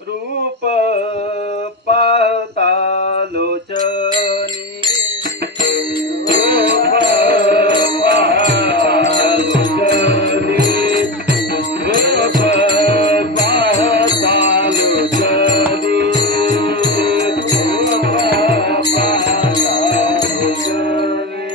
रूप पाहता लोचनी रूप पाहता लोचनी रूप पाहता लोचनी रूप पाहता लोचनी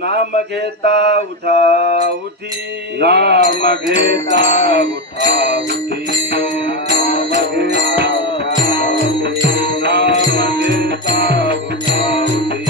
नाम घेता उठा उठी नाम घेता उठा उठी नाम घेता उठा उठी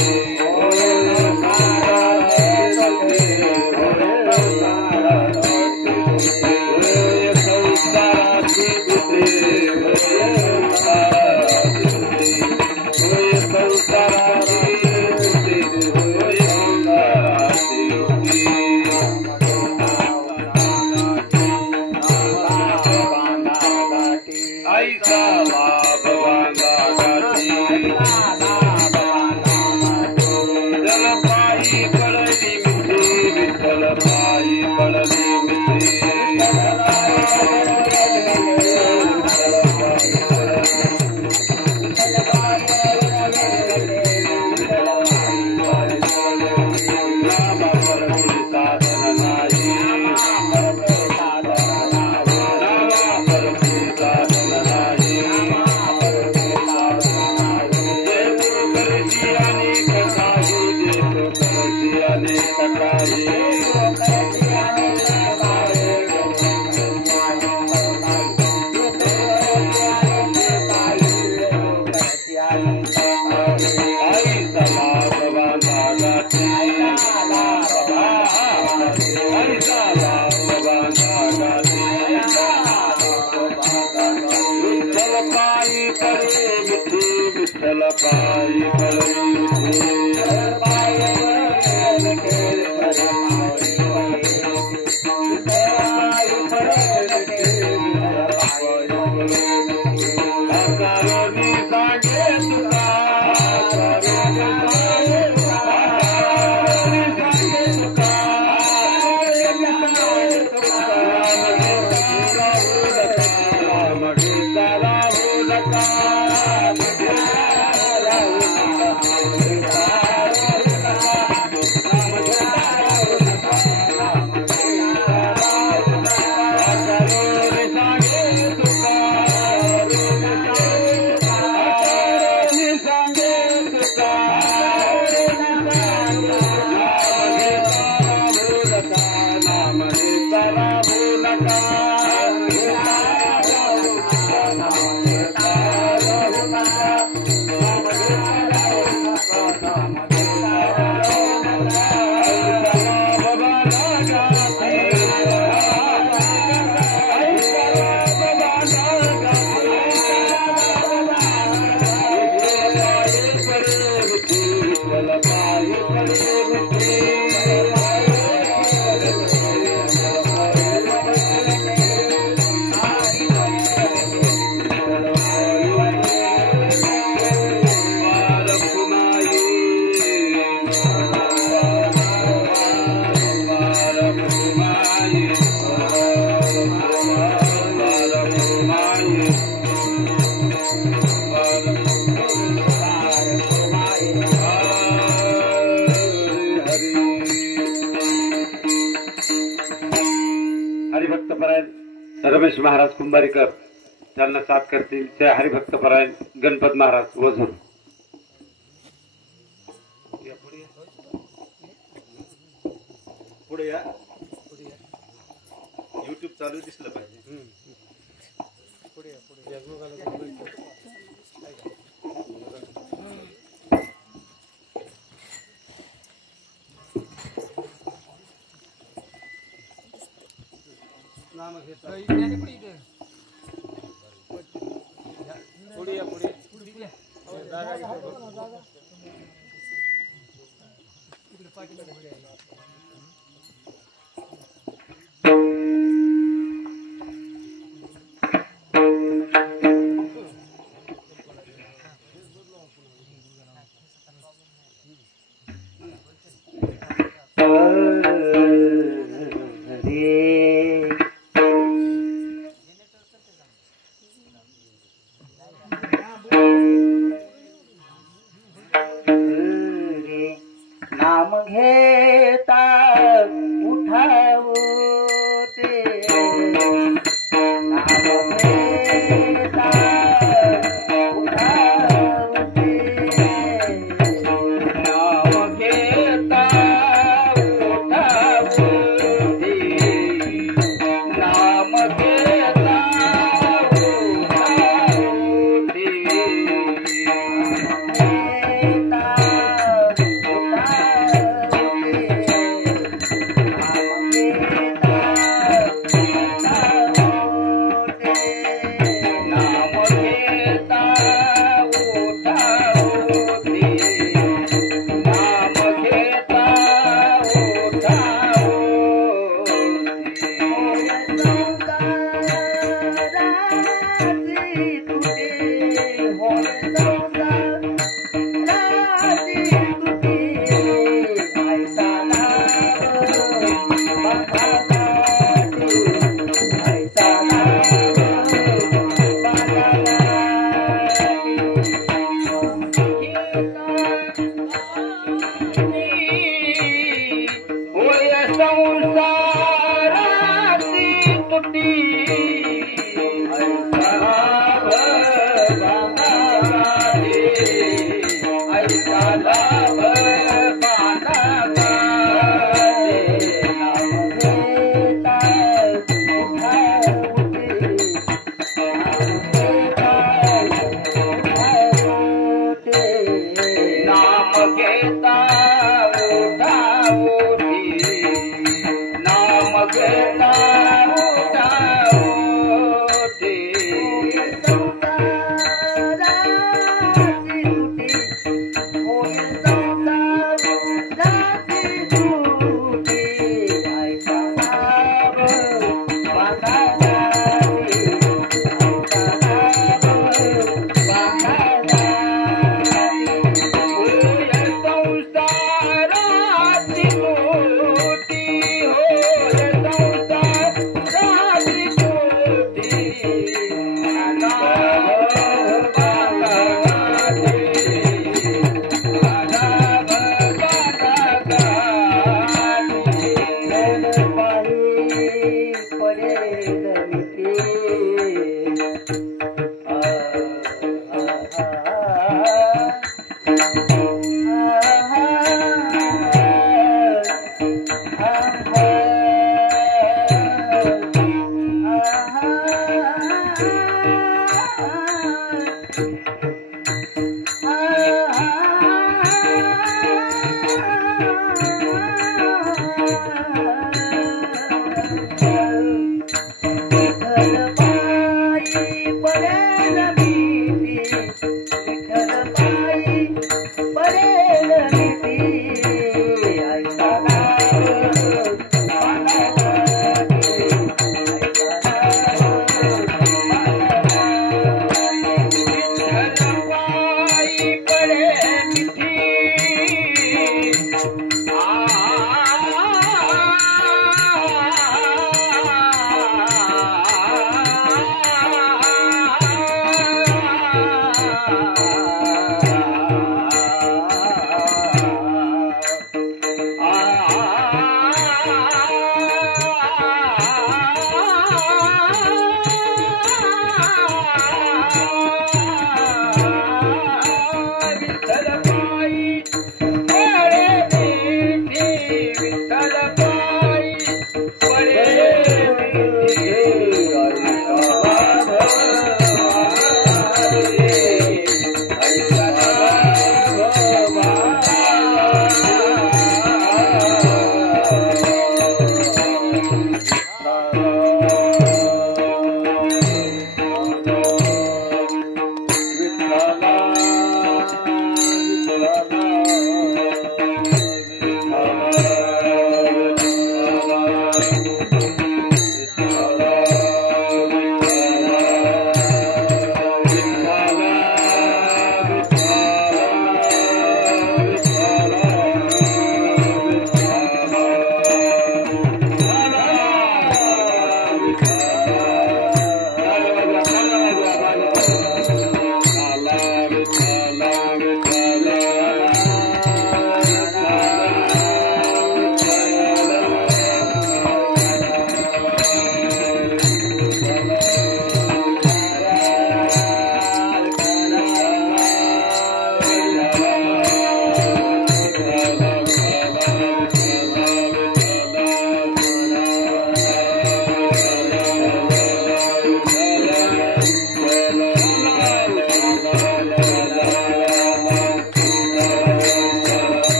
रमेश महाराज कुंभारीकर त्यांना साथ करतील ते हरिभक्तपरायण गणपत महाराज वझूर. पुढे या YouTube चालू दिसलं पाहिजे. नाम घेता पुढे नाम घेता उठावते नाम घेता उठावते नाम घेता उठावते नाम घेता उठावते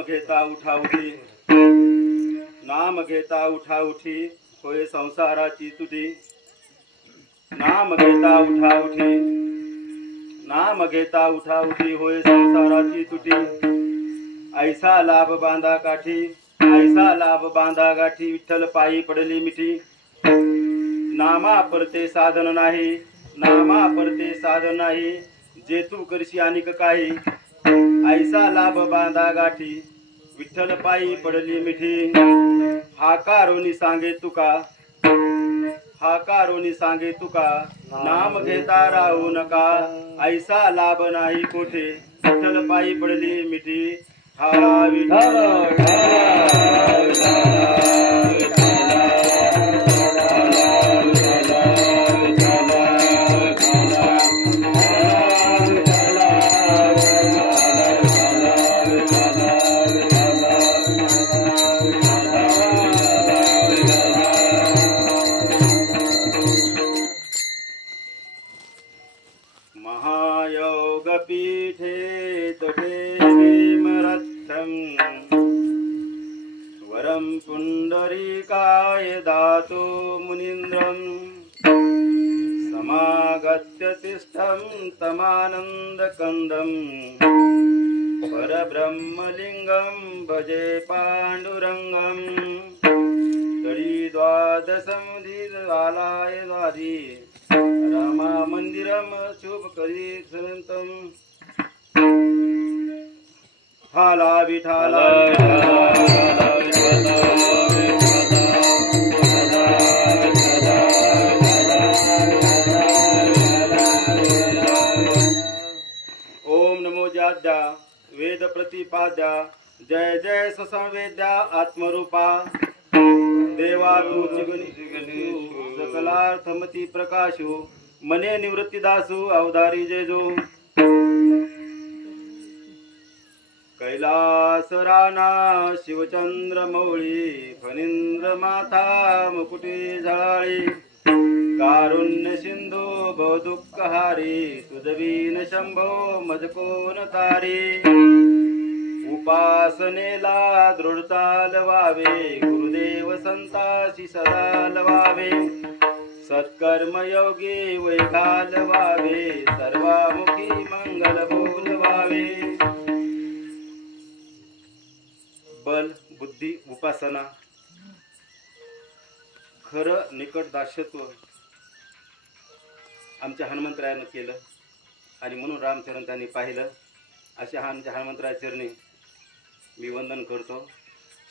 नाम घेता उठा उठी नाम घेता उठा उठी होय संसाराची तुटी नाम घेता उठा उठी नाम घेता उठा उठी होय संसाराची तुटी ऐसा लाभ बांधा काठी ऐसा लाभ बांधा गाठी विठ्ठल पायी पडली मिठी नामा परते साधन नाही नामा परते साधन नाही जे तू करशी अनिक काही ऐसा लाभ बांधा गाठी विठ्ठल पायी पडली मिठी हाकारोनी सांगे तुका हाकारोनी सांगे तुका नाम घेता राहू नका ऐसा लाभ नाही कोठे विठ्ठल पायी पडली मिठी हारा विठ्ठल महायोगपीठे तटे भीमरथं वरं पुण्डरीकाय दातु मुनीन्द्रं समागत्य तिष्ठं तमानन्दकन्दं परब्रह्मलिङ्गं भजे पाण्डुरङ्गं तडी द्वादशमधिरालाय द्वारी रामा मंदिरम शुभ करी संतम हाला विठाला ओम नमो जाद्या वेद प्रतिपाद्या जय जय ससंवेद्या आत्मरूपा देवा तू सकलार्थमती प्रकाशो मने निवृत्तीदासु अवधारी जेजो कैलास राणा शिवचंद्र मौळी फणींद्र माथा मुकुटी झळाळी कारुण्य सिंधू भवदुःखहारी तुझवीन शंभो मजकोन तारी उपासनेला दृढता लवावे गुरुदेव संताशी सदा लवावे सत्कर्म योगी वैघाल व्हावे सर्वामुखी मंगल बोलवावे बल बुद्धी उपासना खरं निकट दास्यत्व आमच्या हनुमंतरायानं केलं आणि म्हणून रामचरण त्यांनी पाहिलं. अशा आमच्या हनुमंतराया चरणी मी वंदन करतो.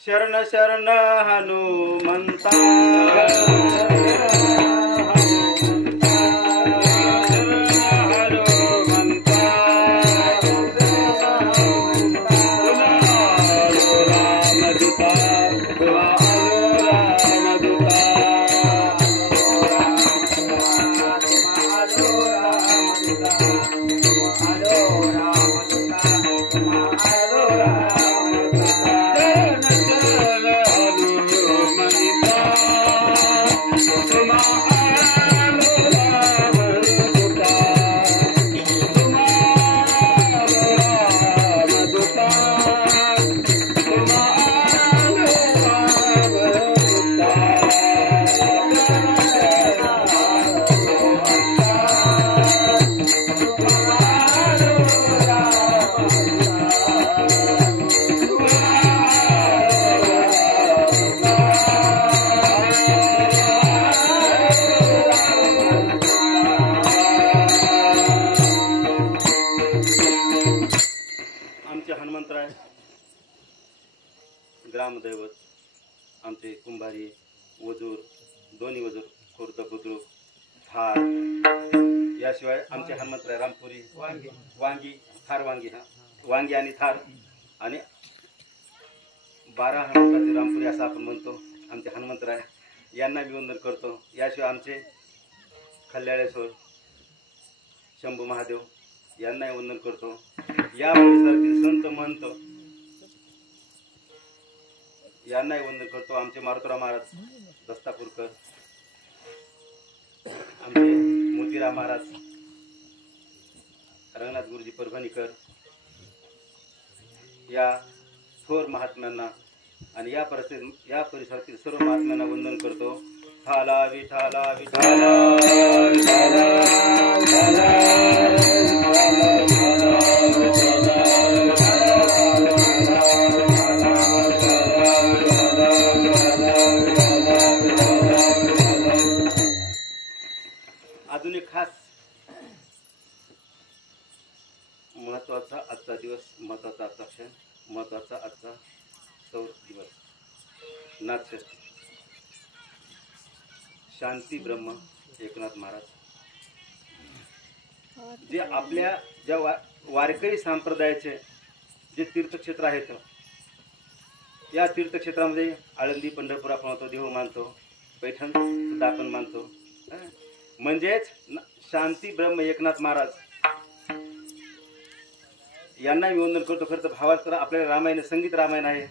शरण शरण हनुमंता ग्रामदैवत आमचे कुंभारी वजूर दोन्ही वजूर खुर्द बुद्रुक थार याशिवाय आमचे हनुमंतराय रामपुरी वांगी थार वांगी हा वांगी आणि थार आणि 12 हनुमंताचे रामपुरी असं आपण म्हणतो. आमचे हनुमंतराय यांना मी वंदन करतो. याशिवाय आमचे खल्ल्याळेश्वर शंभू महादेव यांनाही वंदन करतो. या परिसरातील संत महंत यांनाही वंदन करतो. आमचे मारुतराव महाराज दस्तापूरकर, आमचे मोतीराम महाराज, रंगनाथ गुरुजी परभणीकर, या थोर महात्म्यांना आणि या परिसरातील सर्व महात्म्यांना वंदन करतो. ठाला विठाला विठाला विठाला अजून एक खास महत्वाचा आजचा दिवस, महत्वाचा आजचा क्षण, महत्वाचा आजचा सौर दिवस, नाथषष्ठी. शांती ब्रह्म एकनाथ महाराज जे आपल्या ज्या वारकरी संप्रदायाचे जे तीर्थक्षेत्र आहेत, या तीर्थक्षेत्रामध्ये आळंदी, पंढरपूर आपण होतो, देहू मानतो, पैठण सुद्धा आपण मानतो. म्हणजेच शांती ब्रह्म एकनाथ महाराज यांना मी वंदन करतो. खरं तर भावार्थ आपल्याला रामायण, संगीत रामायण आहे,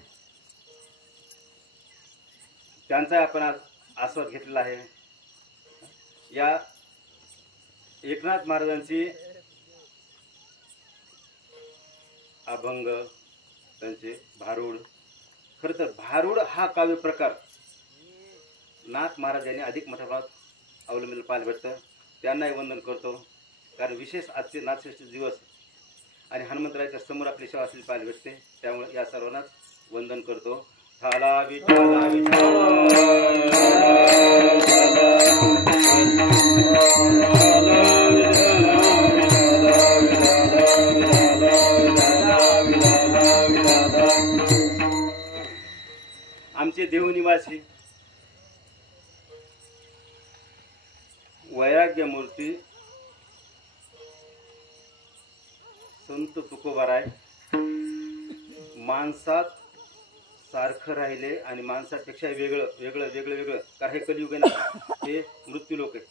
त्यांचा आपण आज आस्वाद घेतलेला आहे. या एकनाथ महाराजांची अभंग, त्यांचे भारुड, खरं तर भारुड हा काव्य प्रकार नाथ महाराज यांनी अधिक मोठ्या प्रमाणात अवलंबलेलं पाहायला भेटतं. त्यांनाही वंदन करतो. कारण विशेष आजचे नाथषष्ठी दिवस आणि हनुमंतरायाच्या समोर आपली सेवा असलेली पाहायला भेटते. त्यामुळे या सर्वांनाच वंदन करतो. ठाला विठाला आमचे देहू निवासी वैराग्य मूर्ती संत तुकोबाराय माणसात सारखं राहिले आणि माणसापेक्षा वेगळं कारण हे कलियुग आहे ना, हे मृत्यू लोक आहे.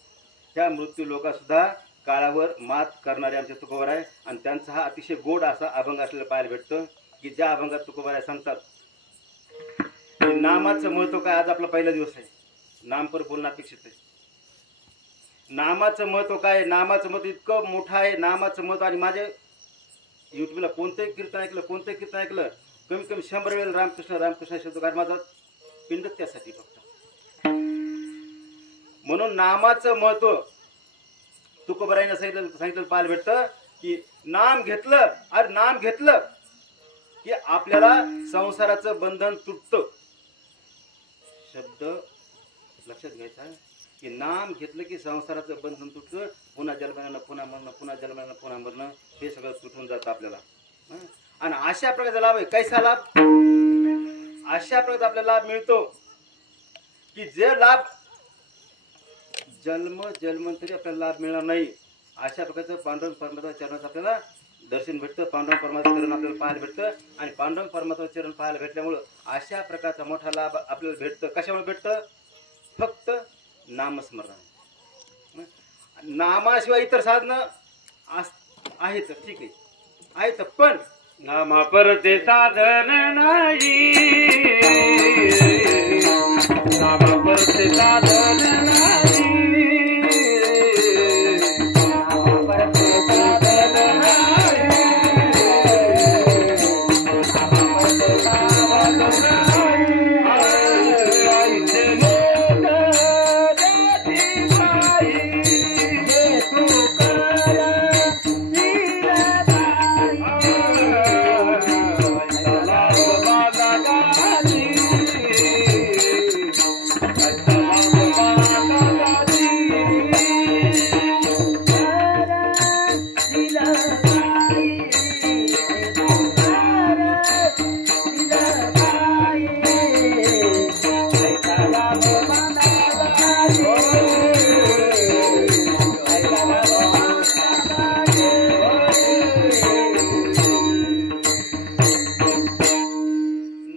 त्या मृत्यू लोकांसुद्धा काळावर मात करणारे आमचे तुकोबाराय. आणि त्यांचा हा अतिशय गोड असा अभंग असलेला पाहायला भेटतं की ज्या अभंगात तुकोबाराय सांगतात की नामाचं महत्व काय. आज आपला पहिला दिवस आहे, नाम पर बोलणं अपेक्षित आहे. नामाचं महत्व काय, नामाचं महत्व इतकं मोठं आहे, नामाचं महत्व. आणि माझे युट्यूबला कोणतंही कीर्तन ऐकलं कमी कमी 100 वेळेला रामकृष्ण रामकृष्ण शब्द, कारण माझा पिंड त्यासाठी फक्त. म्हणून नामाचं महत्व तुकोबारायनं सांगितलं पाहायला भेटतं की नाम घेतलं की आपल्याला संसाराचं बंधन तुटतं. शब्द लक्षात घ्यायचा की नाम घेतलं की संसाराचं बंधन तुटतं. पुन्हा जन्मानं पुन्हा मरणं, पुन्हा जन्मानं पुन्हा मरणं, हे सगळं तुटून जातं आपल्याला. आणि अशा प्रकारचा लाभ आहे. कैसा लाभ? अशा प्रकारचा आपल्याला लाभ मिळतो की जे लाभ जन्मांतरी आपल्याला लाभ मिळणार नाही. अशा प्रकारचं पांडुरंग परमात्मा चरणाचं आपल्याला दर्शन भेटतं. पांडुरंग परमात्मा चरण आपल्याला पाहायला भेटतं. आणि पांडुरंग परमात्मा चरण पाहायला भेटल्यामुळं अशा प्रकारचा मोठा लाभ आपल्याला भेटतं. कशामुळे भेटतं? फक्त नामस्मरण. नामाशिवाय इतर साधनं आहेत, ठीक आहे, आहेत, पण नामा परते साधन नाही, नामा परते साधन नाही, नामा परते साधन नाही, नामा परते साधन नाही. आईचे लोक देती बाई, हे तुकारा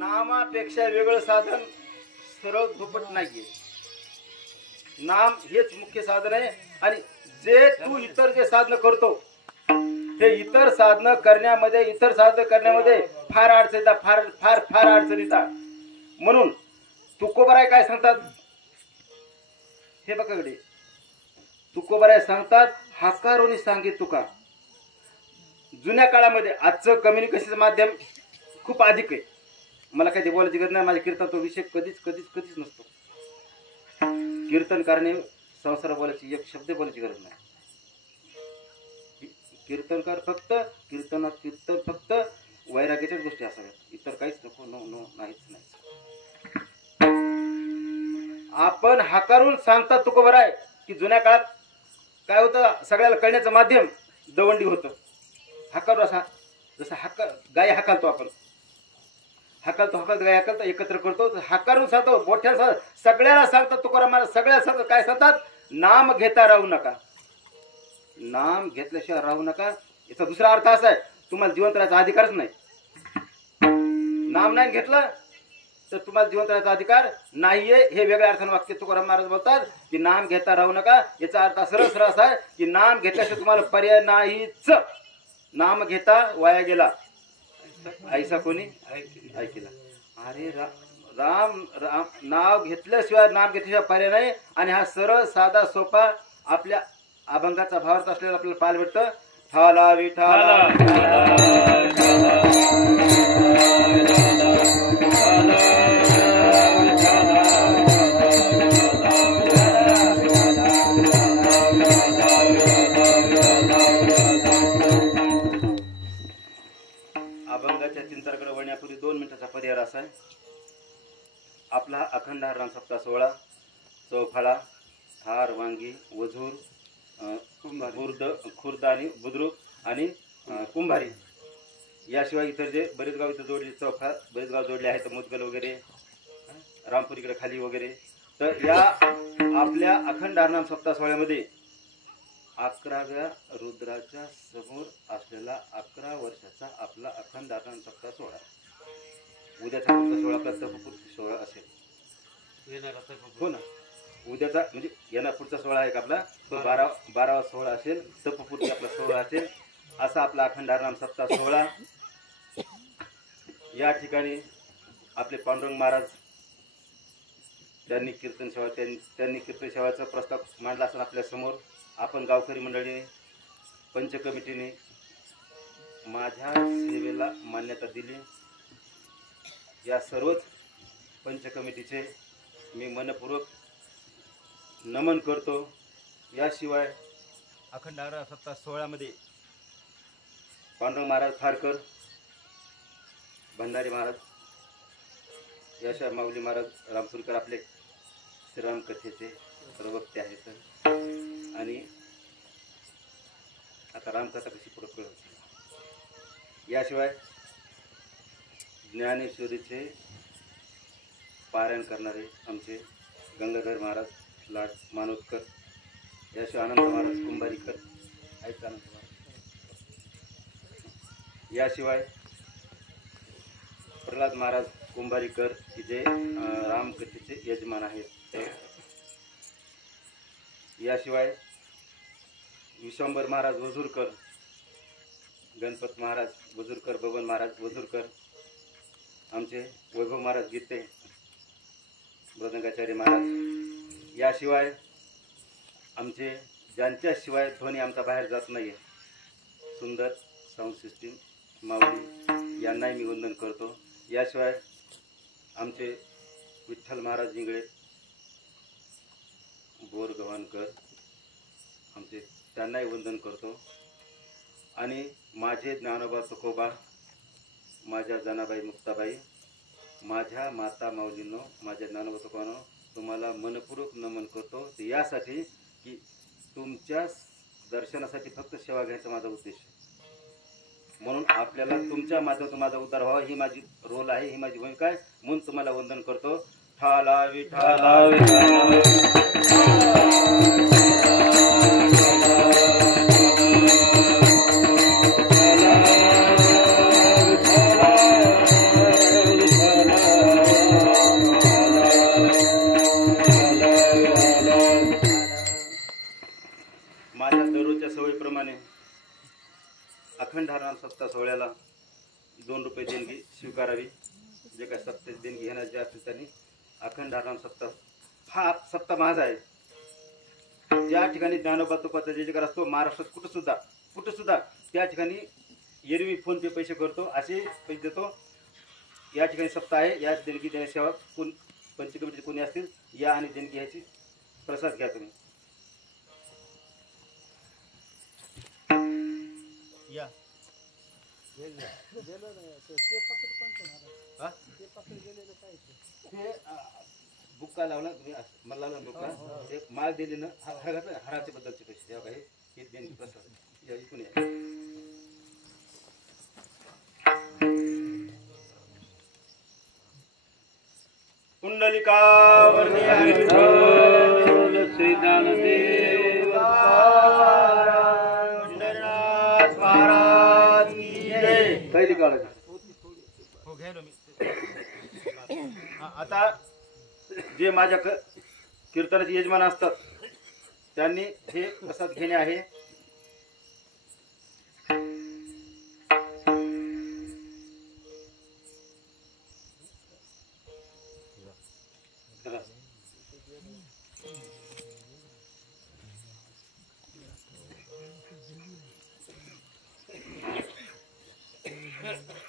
नामापेक्षा वेगळं साधन सरळ धोपट नाहीये. नाम हेच मुख्य साधन आहे. आणि जे तू इतर जे साधन करतो ते इतर साधन करण्यामध्ये फार अडचण येतात, फार फार फार अडचण येतात. म्हणून तुकोबाराय काय सांगतात हे बघा कडे. तुकोबाराय सांगतात, हाकारोनी सांगे तुका. जुन्या काळामध्ये आजचं कम्युनिकेशनचं माध्यम खूप अधिक आहे. मला काही ते बोलायची गरज नाही. माझ्या कीर्तन तो विषय कधीच कधीच कधीच नसतो. कीर्तनकारने संसार बोलायची एक शब्द बोलायची गरज नाही. कीर्तनकार फक्त कीर्तन फक्त वैराग्याच्याच गोष्टी असाव्यात, इतर काहीच नको. नो नो नाहीच नाही. आपण हाकारून सांगतात तुकोबर आहे की जुन्या काळात काय होतं, सगळ्याला कळण्याचं माध्यम दवंडी होतं. हाकारू असा जसं गाय हाकालतो आपण, हाकालतो गाय हाकालतो एकत्र करतो, हाकारून सांगतो मोठ्या सगळ्याला सांगतात तुकाराम महाराज. सगळ्याला सांगतात काय सांगतात, नाम घेता राहू नका. नाम घेतल्याशिवाय राहू नका. याचा दुसरा अर्थ असा आहे, तुम्हाला जिवंत राहायचा अधिकारच नाही. नाम नाही घेतलं तर तुम्हाला जिवंत राहायचा अधिकार नाहीये. हे वेगळ्या अर्थाने वाक्य तुकाराम महाराज बोलतात की नाम घेता राहू नका. याचा अर्थ सरळ सरळ असा आहे की नाम घेतल्याशिवाय तुम्हाला पर्याय नाहीच. नाम घेता वाया गेला ऐसा कोणी ऐकला. अरे राम राम नाव घेतल्याशिवाय, नाम घेतल्याशिवाय पर्याय नाही. आणि हा सरळ साधा सोपा आपल्या अभंगाचा भावार्थ असलेला आपल्याला पाहायला भेटतं. ठाला विठाला अभंगाच्या चिंतनाकडे वळण्यापूर्वी 2 मिनिटाचा पर्याय असा आहे. आपला अखंड हरण सप्ताह 16 चौफाळा, थार, वांगी, वझूर, खुर्द आणि बुद्रुक आणि कुंभारी, याशिवाय इतर जे बरेच गाव इथं जोडले, चौफाळा बरेच गाव जोडले आहेत, मुदगल वगैरे, रामपुरीकडे खाली वगैरे. तर या आपल्या अखंड हरण सप्ताह 16मध्ये 11व्या रुद्राच्या समोर असलेला 11 वर्षाचा आपला अखंड हरण सप्ताह 16. उद्याचा पुढचा 16 आपला तपपूर्ती 16 असेल. हो ना, उद्याचा म्हणजे येणार पुढचा 16 आहे का आपला, तो 12वा 16 असेल. तपपूर्ती आपला 16 असेल. असा आपला अखंड हरण सप्ताह 16. या ठिकाणी आपले पांडुरंग महाराज त्यांनी कीर्तन सेवाचा प्रस्ताव मांडला असेल आपल्या समोर. आपण गावकरी मंडळीने, पंच कमिटीने माझ्या सेवेला मान्यता दिली. या सर्वच पंच कमिटीचे मी मनपूर्वक नमन करतो. याशिवाय अखंड हरण सप्ताह 16मध्ये पांडुरंग महाराज फारकर, भंडारी महाराज, याशिवाय माऊली महाराज, रामपुरीकर आपले श्रीराम कथेचे प्रवक्ते आहेत. आणि आता रामकथा कशी पुढे कळत. याशिवाय ज्ञानेश्वरीचे पारायण करणारे आमचे गंगाधर महाराज, लाड मानोदकर, याशिवाय अनंत महाराज कुंभारीकर आहेत. अनंत महाराज याशिवाय प्रल्हाद महाराज कुंभारीकर की जे रामकथेचे यजमान आहेत. याशिवाय विश्वंभर महाराज वझुरकर, गणपत महाराज वझुरकर, बबन महाराज वझुरकर, आमचे वैभव महाराज गीते, मृदंगाचार्य महाराज. याशिवाय आमचे ज्यांच्याशिवाय ध्वनी आमचा बाहेर जात नाही, सुंदर साऊंड सिस्टीम माऊली, यांनाही मी वंदन करतो. याशिवाय आमचे विठ्ठल महाराज जिंगळे, बोरगव्हाणकर, आमचे त्यांनाही वंदन करतो. आणि माझे ज्ञानोबा तुकोबा, माझ्या जनाबाई मुक्ताबाई, माझ्या माता माऊलींनो, माझ्या ज्ञानोबा तुकोबांनो, तुम्हाला मनपूर्वक नमन करतो. ते यासाठी की तुमच्या दर्शनासाठी फक्त सेवा घ्यायचा माझा उद्देश आहे. म्हणून आपल्याला तुमच्या माध्यमातून माझा उद्धार व्हावा, ही माझी रोल आहे, ही माझी भूमिका आहे. म्हणून तुम्हाला वंदन करतो. ठाला विठाला माझ्या दररोजच्या सवयीप्रमाणे अखंड हरण सप्ताह 16ला 2 रुपये देणगी स्वीकारावी. जे काय सप्ताह देणगी घेणार जे असतील त्यांनी अखंड हरण सप्ताह हा सप्ताह माझा आहे. ज्या ठिकाणी ज्ञानोबा तुकोबाचा जे जयकार असतो महाराष्ट्रात कुठं सुद्धा त्या ठिकाणी एरवी फोन पे पैसे करतो, असे पैसे देतो. या ठिकाणी सप्ताह आहे. या देणगी देण्यासेवा कोण पंचकमिटीचे कोणी असतील या आणि देणगी घ्यायची. प्रसाद घ्या तुम्ही या. हा? ते बुक्का लावला तुम्ही मला लावला बुक्का ते माळ दिली ना हरा घातला हराच्या बद्दलचे पैसे तेव्हा काही हे देणगी प्रसाद या इकडून या. पुंडलिकावरती हरी विठ्ठल श्री ज्ञानदेव पंढरीनाथ महाराज की जय. पहिली काळाची हो घ्यायलो मी. आता जे माझ्या कीर्तनाचे यजमान असतात त्यांनी हे प्रसाद घेणे आहे.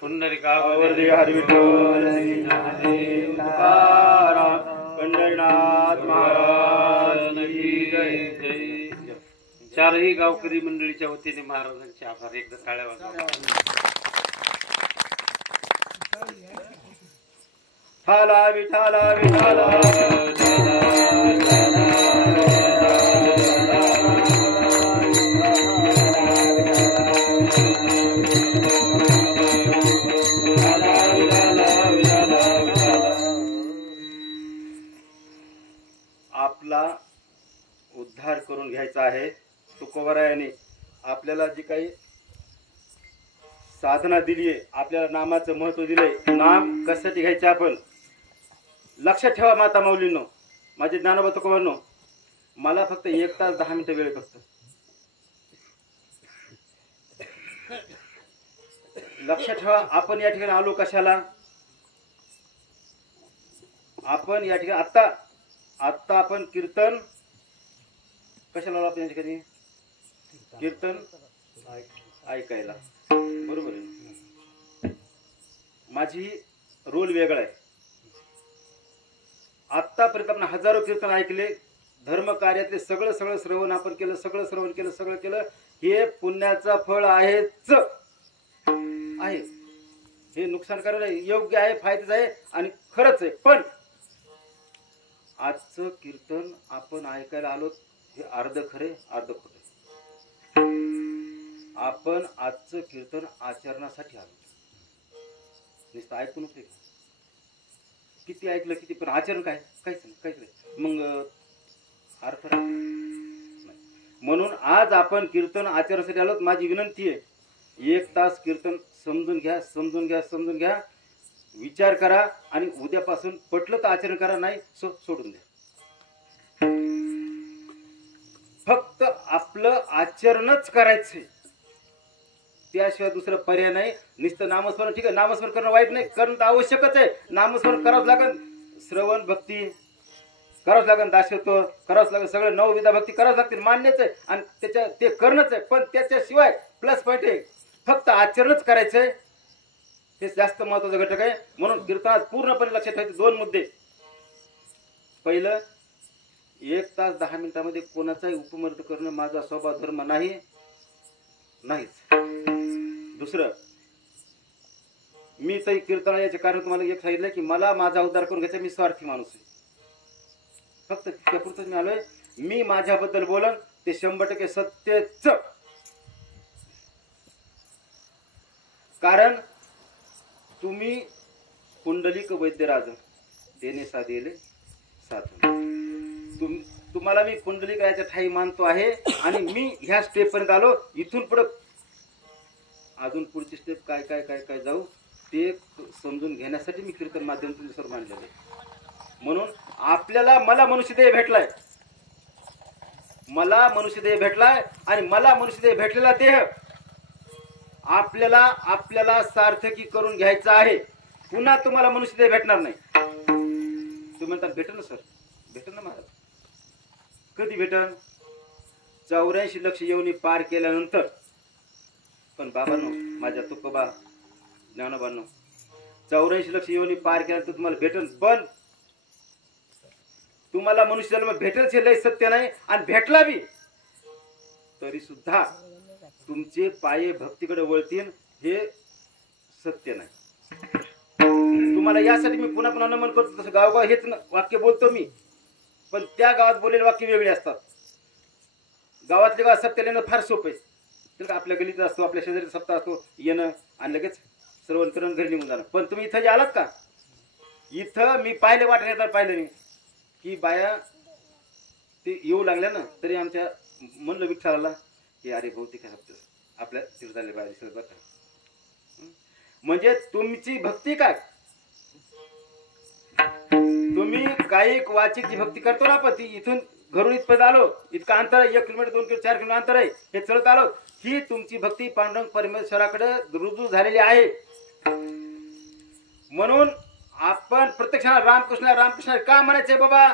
पुंडलिकावरती हरी विठ्ठल श्री ज्ञानदेव तुकाराम पंढरीनाथ महाराज की जय. चारही गावकरी मंडळीच्या वतीने महाराजांचे आभार. एकदा टाळ्या वाजवा. विठाला विठाला विठाला आपला उद्धार करून घ्यायचा आहे. तुकोबरायाने आपल्याला जी काही साधना दिली आहे, आपल्याला नामाचं महत्व दिलंय. नाम कशासाठी घ्यायचे आपण लक्षात ठेवा. माता माऊलींनो, माझे ज्ञानोबा तुकोबांनो, मला फक्त 1 तास 10 मिनिटं वेळ फक्त. लक्षात ठेवा. आपण या ठिकाणी आलो कशाला? आपण या ठिकाणी आत्ता आपण कीर्तन कशाला आलो? आपण या ठिकाणी कीर्तन ऐकायला. बरोबर आहे. माझी रोल वेगळा आहे. आत्तापर्यंत आपण हजारो कीर्तन ऐकले. धर्म कार्यातले सगळं श्रवण आपण केलं. सगळं केलं. हे पुण्याचं फळ आहेच आहे. हे नुकसानकारक आहे, योग्य आहे, फायद्याचं आहे आणि खरंच आहे. पण आजचं कीर्तन आपण ऐकायला आलो हे अर्ध खरे अर्ध खोटे. आपण आजचं कीर्तन आचरणासाठी आलो. नुसतं ऐकून होते किती ऐकलं किती, पण आचरण काय? काहीच नाही. मग अर्थ नाही. म्हणून आज आपण कीर्तन आचरणासाठी आलो. माझी विनंती आहे, 1 तास कीर्तन समजून घ्या. विचार करा आणि उद्यापासून पटलं तर आचरण करा, नाही सोडून द्या. फक्त आपलं आचरणच करायचंय, त्याशिवाय दुसरं पर्याय नाही. नुसतं नामस्मरण ठीक आहे, नामस्मरण करणं वाईट नाही, करणं तर आवश्यकच आहे. नामस्मरण करावंच लागेल. श्रवण भक्ती करावंच लागेल, दासत्व करावंच लागेल, सगळं 9 विधा भक्ती करावंच लागतील, मान्यच आहे. आणि ते करणंच आहे. पण त्याच्याशिवाय प्लस पॉईंट आहे, फक्त आचरणच करायचंय. हे जास्त महत्वाचा घटक आहे. म्हणून कीर्तनात पूर्णपणे लक्षात ठेवायचे 2 मुद्दे. पहिलं, 1 तास 10 मिनिटांमध्ये कोणाचाही उपमर्द करणं माझा स्वभाव धर्म नाहीच. दुसरं, मी तर कीर्तन याचे कारण तुम्हाला एक सांगितलं की मला माझा उद्धार करून घ्यायचा. मी स्वार्थी माणूस आहे. फक्त त्यापुरतं मी आलोय. मी माझ्याबद्दल बोलन ते 100% सत्यच. कारण तुम्ही पुंडलिक वैद्यराज देणे साधेले साधून. तुम्हाला मी पुंडलिक रायाच्या ठाई मानतो आहे आणि मी ह्या स्टेप पर्यंत आलो. इथून पुढे अजून पुढची स्टेप काय जाऊ ते समजून घेण्यासाठी मी कीर्तन माध्यम तुमच्यासमोर मांडलेलं आहे. म्हणून मला मनुष्यदेह भेटलाय. मला मनुष्यदेह भेटलाय आणि मला मनुष्यदेह भेटलेला देह आपल्याला सार्थकी करून घ्यायचा आहे. पुन्हा तुम्हाला मनुष्यदेह भेटणार नाही. तुम्ही म्हणतात भेटल ना सर, भेटल ना महाराज. कधी भेटल? 84 लक्ष येऊनी पार केल्यानंतर. पण बाबांनो, माझ्या तुकोबा ज्ञानोबांनो, 84 लक्ष योनी पार केल्यानंतर तुम्हाला भेटेल, पण तुम्हाला मनुष्य जन्म भेटेल हे लय सत्य नाही, आणि भेटला बी तरी सुद्धा तुमचे पाये भक्तीकडे वळतील हे सत्य नाही. तुम्हाला यासाठी मी पुन्हा पुन्हा नमन करतो. तसं गावगाव हेच वाक्य बोलतो मी, पण त्या गावात बोललेले वाक्य वेगळे असतात. गावातले गावात सत्य लिहिणं फार सोपं आहे. तर का आपल्या गलीत असतो, आपल्या शेजारी सप्ताह असतो, येणं आणि लगेच श्रवण करून घरी निघून जाणं. पण तुम्ही इथं जे आलात का, इथं मी पाहिले वाटण्यात पाहिलं नाही की बाया ते येऊ लागल्या ना, तरी आमच्या म्हणलं विठ्ठलाला की अरे बहुतेक आपल्या तिथे झाले बाहेर बरं का. म्हणजे तुमची भक्ती काय, तुम्ही काही वाचिक जी भक्ती करतो ना, पण ती इथून घरून इथपर्यंत आलो, इतकं अंतर आहे, 1 किलोमीटर 2 किलोमीटर 4 किलोमीटर अंतर आहे, हे चलत आलो, ही तुमची भक्ती पांडुरंग परमेश्वराकडे रुजू झालेली आहे. म्हणून आपण प्रत्यक्षात रामकृष्ण रामकृष्ण का म्हणायचंय बाबा,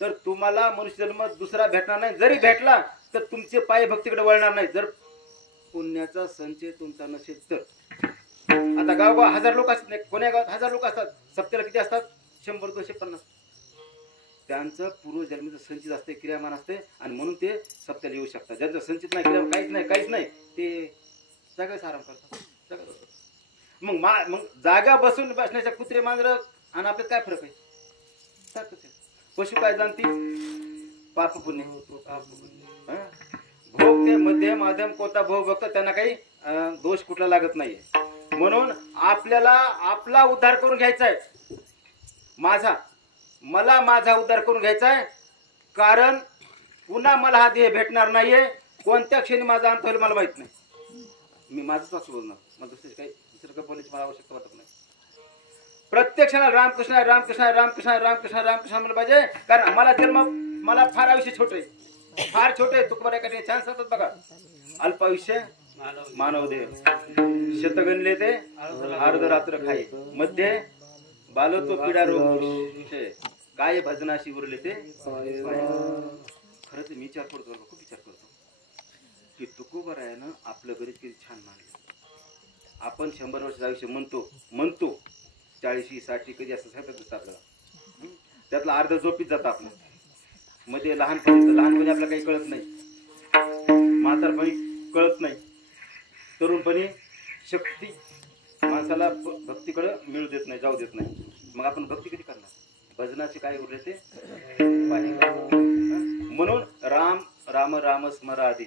तर तुम्हाला मनुष्य जन्म दुसरा भेटणार नाही. जरी भेटला तर तुमचे पाय भक्तीकडे वळणार नाही, जर पुण्याचा संचय तुमचा नसेल तर. आता गावगाव 1000 लोक असतात नाही, कोण्या गावात 1000 लोक असतात, सप्त्याला किती असतात, 100 250. त्यांचं पूर्वजन्मीचं संचित असते, क्रियामान असते, आणि म्हणून ते सप्त्याला येऊ शकतात. ज्यांचं संचित नाही, क्रिया काहीच नाही, ते जागाच आराम करतात. मग जागा बसून बसण्याच्या कुत्रे मांजर आणि आपल्यात काय फरक आहे, सारखंच आहे. पशु काय जाणती, पाप पुण्य, भोग ते मध्यम मध्यम कोणता भोग बघतो, त्यांना काही दोष कुठला लागत नाहीये. म्हणून आपल्याला आपला उद्धार करून घ्यायचा आहे. मला माझा उद्धार करून घ्यायचा आहे, कारण पुन्हा मला हा देह भेटणार नाहीये. कोणत्या क्षणी माझा अंत होईल मला माहित नाही. मी माझंच असं बोलणार, मला दुसरं काही बोलायची मला आवश्यकता वाटत नाही. प्रत्येक क्षणाला रामकृष्ण रामकृष्ण रामकृष्ण रामकृष्ण रामकृष्ण म्हणलं पाहिजे. कारण मला फार आयुष्य छोटे, फार छोटे. तुकोबा एका छान सांगतात बघा, अल्पायुष्य मानव देह, शतगणले ते अर्ध रात्र खाई, मध्ये बालत्व पीडा रोग, काय भजनाशी उरले ते. खरंच मी विचार करतो, खूप विचार करतो की तुकोबारायानं आपलं गरीब किती छान मानले. आपण 100 वर्ष आयुष्य म्हणतो 40 60 कधी असं सांगत आपल्याला, त्यातला अर्ध झोपीत जातं आपलं. मध्ये लहानपणी आपल्याला काही कळत नाही, म्हातारपणी कळत नाही, तरुणपणी शक्ती माणसाला भक्तीकडे मिळू देत नाही, जाऊ देत नाही. मग आपण भक्ती कधी करणार, भजनाचे काय उरले ते. म्हणून राम राम राम स्मरादी,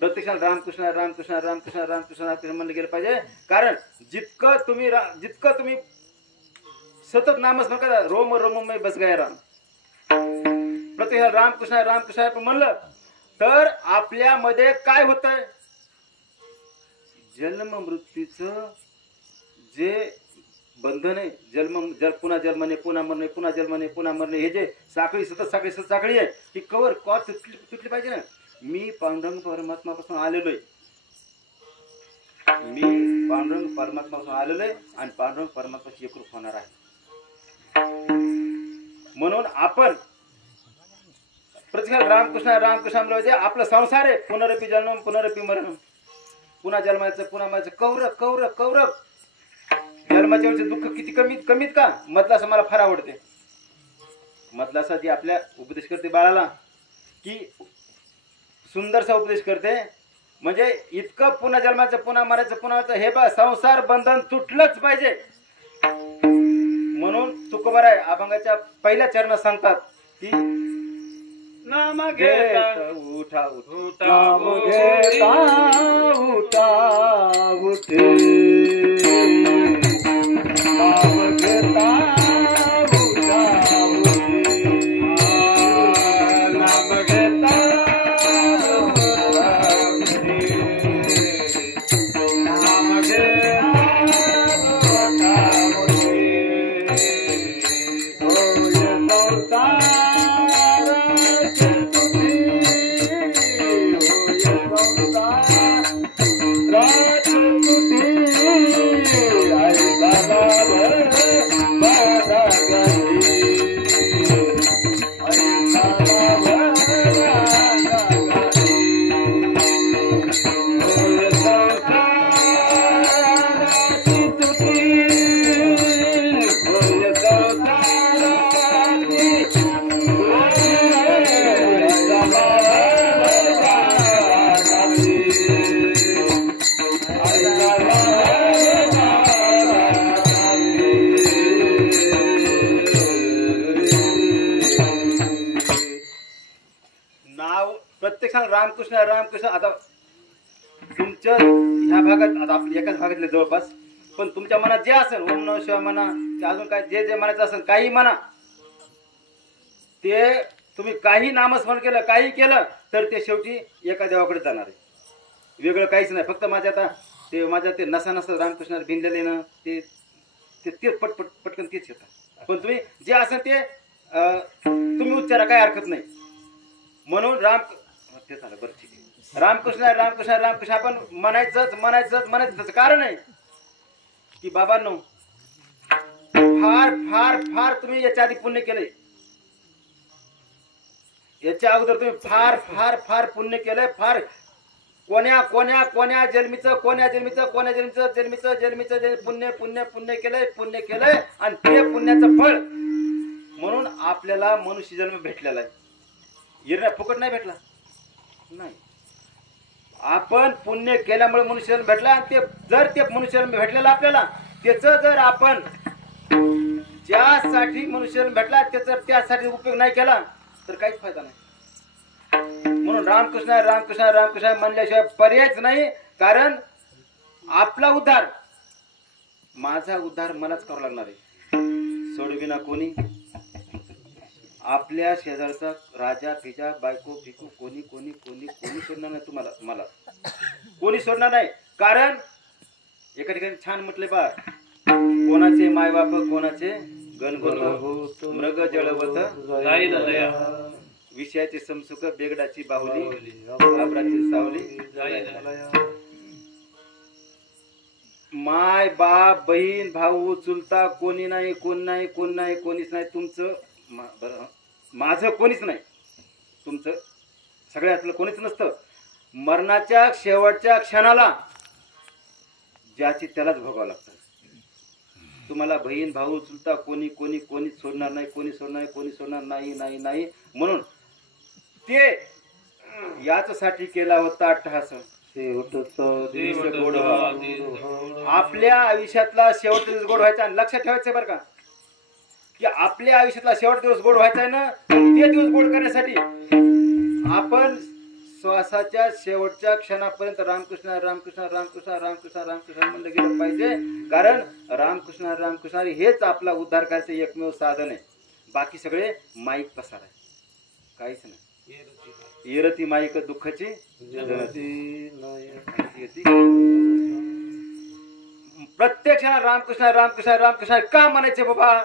प्रत्यक्षात रामकृष्ण रामकृष्ण रामकृष्ण रामकृष्ण रामकृष्ण म्हणलं गेलं पाहिजे. कारण जितकं तुम्ही सतत नामस्मरण करा, रोम रोममय बस गया राम, प्रत्यक्षात रामकृष्ण रामकृष्ण आपण म्हणलं तर आपल्यामध्ये काय होतंय, जन्म मृत्यूचं जे बंधन आहे, पुन्हा जन्मने पुन्हा मरणे, पुन्हा जन्मने पुन्हा मरणे, हे जे साखळी सतत साखळी आहे, ही कवर तुटली पाहिजे ना. मी पांडुरंग परमात्मापासून आलेलो आहे, आणि पांडुरंग परमात्माची एकरूप होणार आहे. म्हणून आपण प्रत्येक रामकृष्ण रामकृष्ण म्हणजे आपला संसार आहे, पुनरपी जन्म पुनरपी मरण, पुन्हा जन्माचं पुन्हा मरायचं, कौरव जन्माच्या वेळेचे दुःख किती कमीत का. मधलासा मला फार आवडते. मधलासा जी आपल्या उपदेश करते बाळाला, की सुंदरसा उपदेश करते. म्हणजे इतकं पुन्हा जन्माचं पुन्हा मरायचं पुन्हा हे बा संसार बंधन तुटलंच पाहिजे. म्हणून तुकोबाराय अभंगाच्या पहिल्या चरणात सांगतात की नाम घेता उठा नाम घेता उठे, नाम घेता रात सांग रामकृष्ण रामकृष्ण. आता तुमच्या ह्या भागात आता आपल्या एकाच भागातले जवळपास, पण तुमच्या मनात जे असेल ओम नमः शिवाय म्हणा, ते अजून काय जे जे म्हणायचं असेल काही म्हणा, ते तुम्ही काही नामस्मरण केलं काही केलं तर ते शेवटी एका देवाकडे जाणार आहे. वेगळं काहीच नाही. फक्त माझ्या आता ते माझ्या ते नसा नसा रामकृष्ण भिनलेले ना ते तेच पटपट पटकन तेच येतात. पण तुम्ही जे असेल ते तुम्ही उच्चारा, काय हरकत नाही. म्हणून ते झालं बरं ठीक आहे. रामकृष्ण रामकृष्ण रामकृष्ण आपण म्हणायचंच म्हणायचंच म्हणायचं. त्याचं कारण आहे की बाबांनो फार फार फार तुम्ही याच्या आधी पुण्य केलंय, याच्या अगोदर तुम्ही फार फार फार पुण्य केलंय. फार कोण्या कोण्या कोण्या जन्मीचं कोण्या जन्मीचं कोण्या जन्मीचं जन्मीचं जन्मीचं पुण्य पुण्य पुण्य केलंय आणि ते पुण्याचं फळ म्हणून आपल्याला मनुष्य जन्म भेटलेला आहे. येणं फुकट नाही भेटला नाही. आपण पुण्य केल्यामुळे मनुष्य जन्म भेटला. आणि ते जर ते मनुष्य जन्म भेटलेला आपल्याला त्याचं जर आपण ज्यासाठी मनुष्य जन्म भेटला त्याचा त्यासाठी उपयोग नाही केला तर काहीच फायदा नाही. म्हणून रामकृष्ण रामकृष्ण रामकृष्ण म्हणल्याशिवाय पर्यायच नाही. कारण आपला उद्धार माझा उद्धार मलाच करावा लागणार आहे. सोडविना कोणी, आपल्या शेजारचा राजा फिजा बायको फिकू कोणी कोणी कोणी कोणी सोडणार नाही. तुम्हाला मला कोणी सोडणार नाही. कारण एका ठिकाणी छान म्हटले बा, कोणाचे मायबाप कोणाचे गणगोत मृग जळवत विषयाचे समसुख बेगडाची बाहुली घाबराची सावली. माय बाप बहीण भाऊ चुलता कोणी नाही कोण नाही कोण नाही कोणीच नाही. तुमचं माझं कोणीच नाही, तुमचं सगळ्यातलं कोणीच नसतं. मरणाच्या शेवटच्या क्षणाला ज्याची त्यालाच भोगावं लागतं. तुम्हाला बहीण भाऊ चुलता कोणी कोणी कोणीच सोडणार नाही, कोणी सोडणार कोणी सोडणार नाही नाही नाही. म्हणून ते याच्यासाठी केला होता अट्टहास. आपल्या आयुष्यातला शेवटचा दिवस गोड व्हायचा. लक्षात ठेवायचं बरं का की आपल्या आयुष्यातला शेवट दिवस गोड व्हायचा आहे ना, ते दिवस गोड करण्यासाठी आपण श्वासाच्या शेवटच्या क्षणापर्यंत रामकृष्ण रामकृष्ण रामकृष्ण रामकृष्ण रामकृष्ण म्हणलं गेलं पाहिजे. कारण रामकृष्ण रामकृष्ण हेच आपला उद्धार करायचं एकमेव साधन आहे. बाकी सगळे माईक पसार आहे, काहीच नाही. येरती माईक दुःखाची प्रत्येक क्षणात रामकृष्ण रामकृष्ण रामकृष्ण का म्हणायचे बाबा.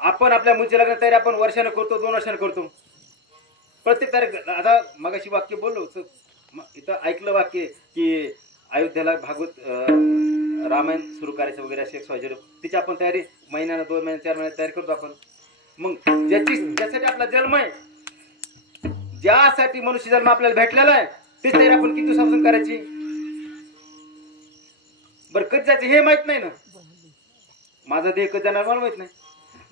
आपण आपल्या मुलीच्या लग्न तयारी आपण वर्षानं करतो, 2 वर्षानं करतो. प्रत्येक तारीख आता मगाशी वाक्य बोललो इथं ऐकलं वाक्य की अयोध्याला भागवत रामायण सुरू करायचं वगैरे असे XYZ तिची आपण तयारी महिन्यानं 2 महिने 4 महिने तयारी करतो आपण. मग ज्यासाठी आपला जन्म आहे, ज्यासाठी मनुष्य जन्म आपल्याला भेटलेला आहे, तीच तयारी आपण किती दिवसापासून करायची. बरं कधी जायचं हे माहित नाही ना, माझा देह कधी जाणार मला माहित नाही.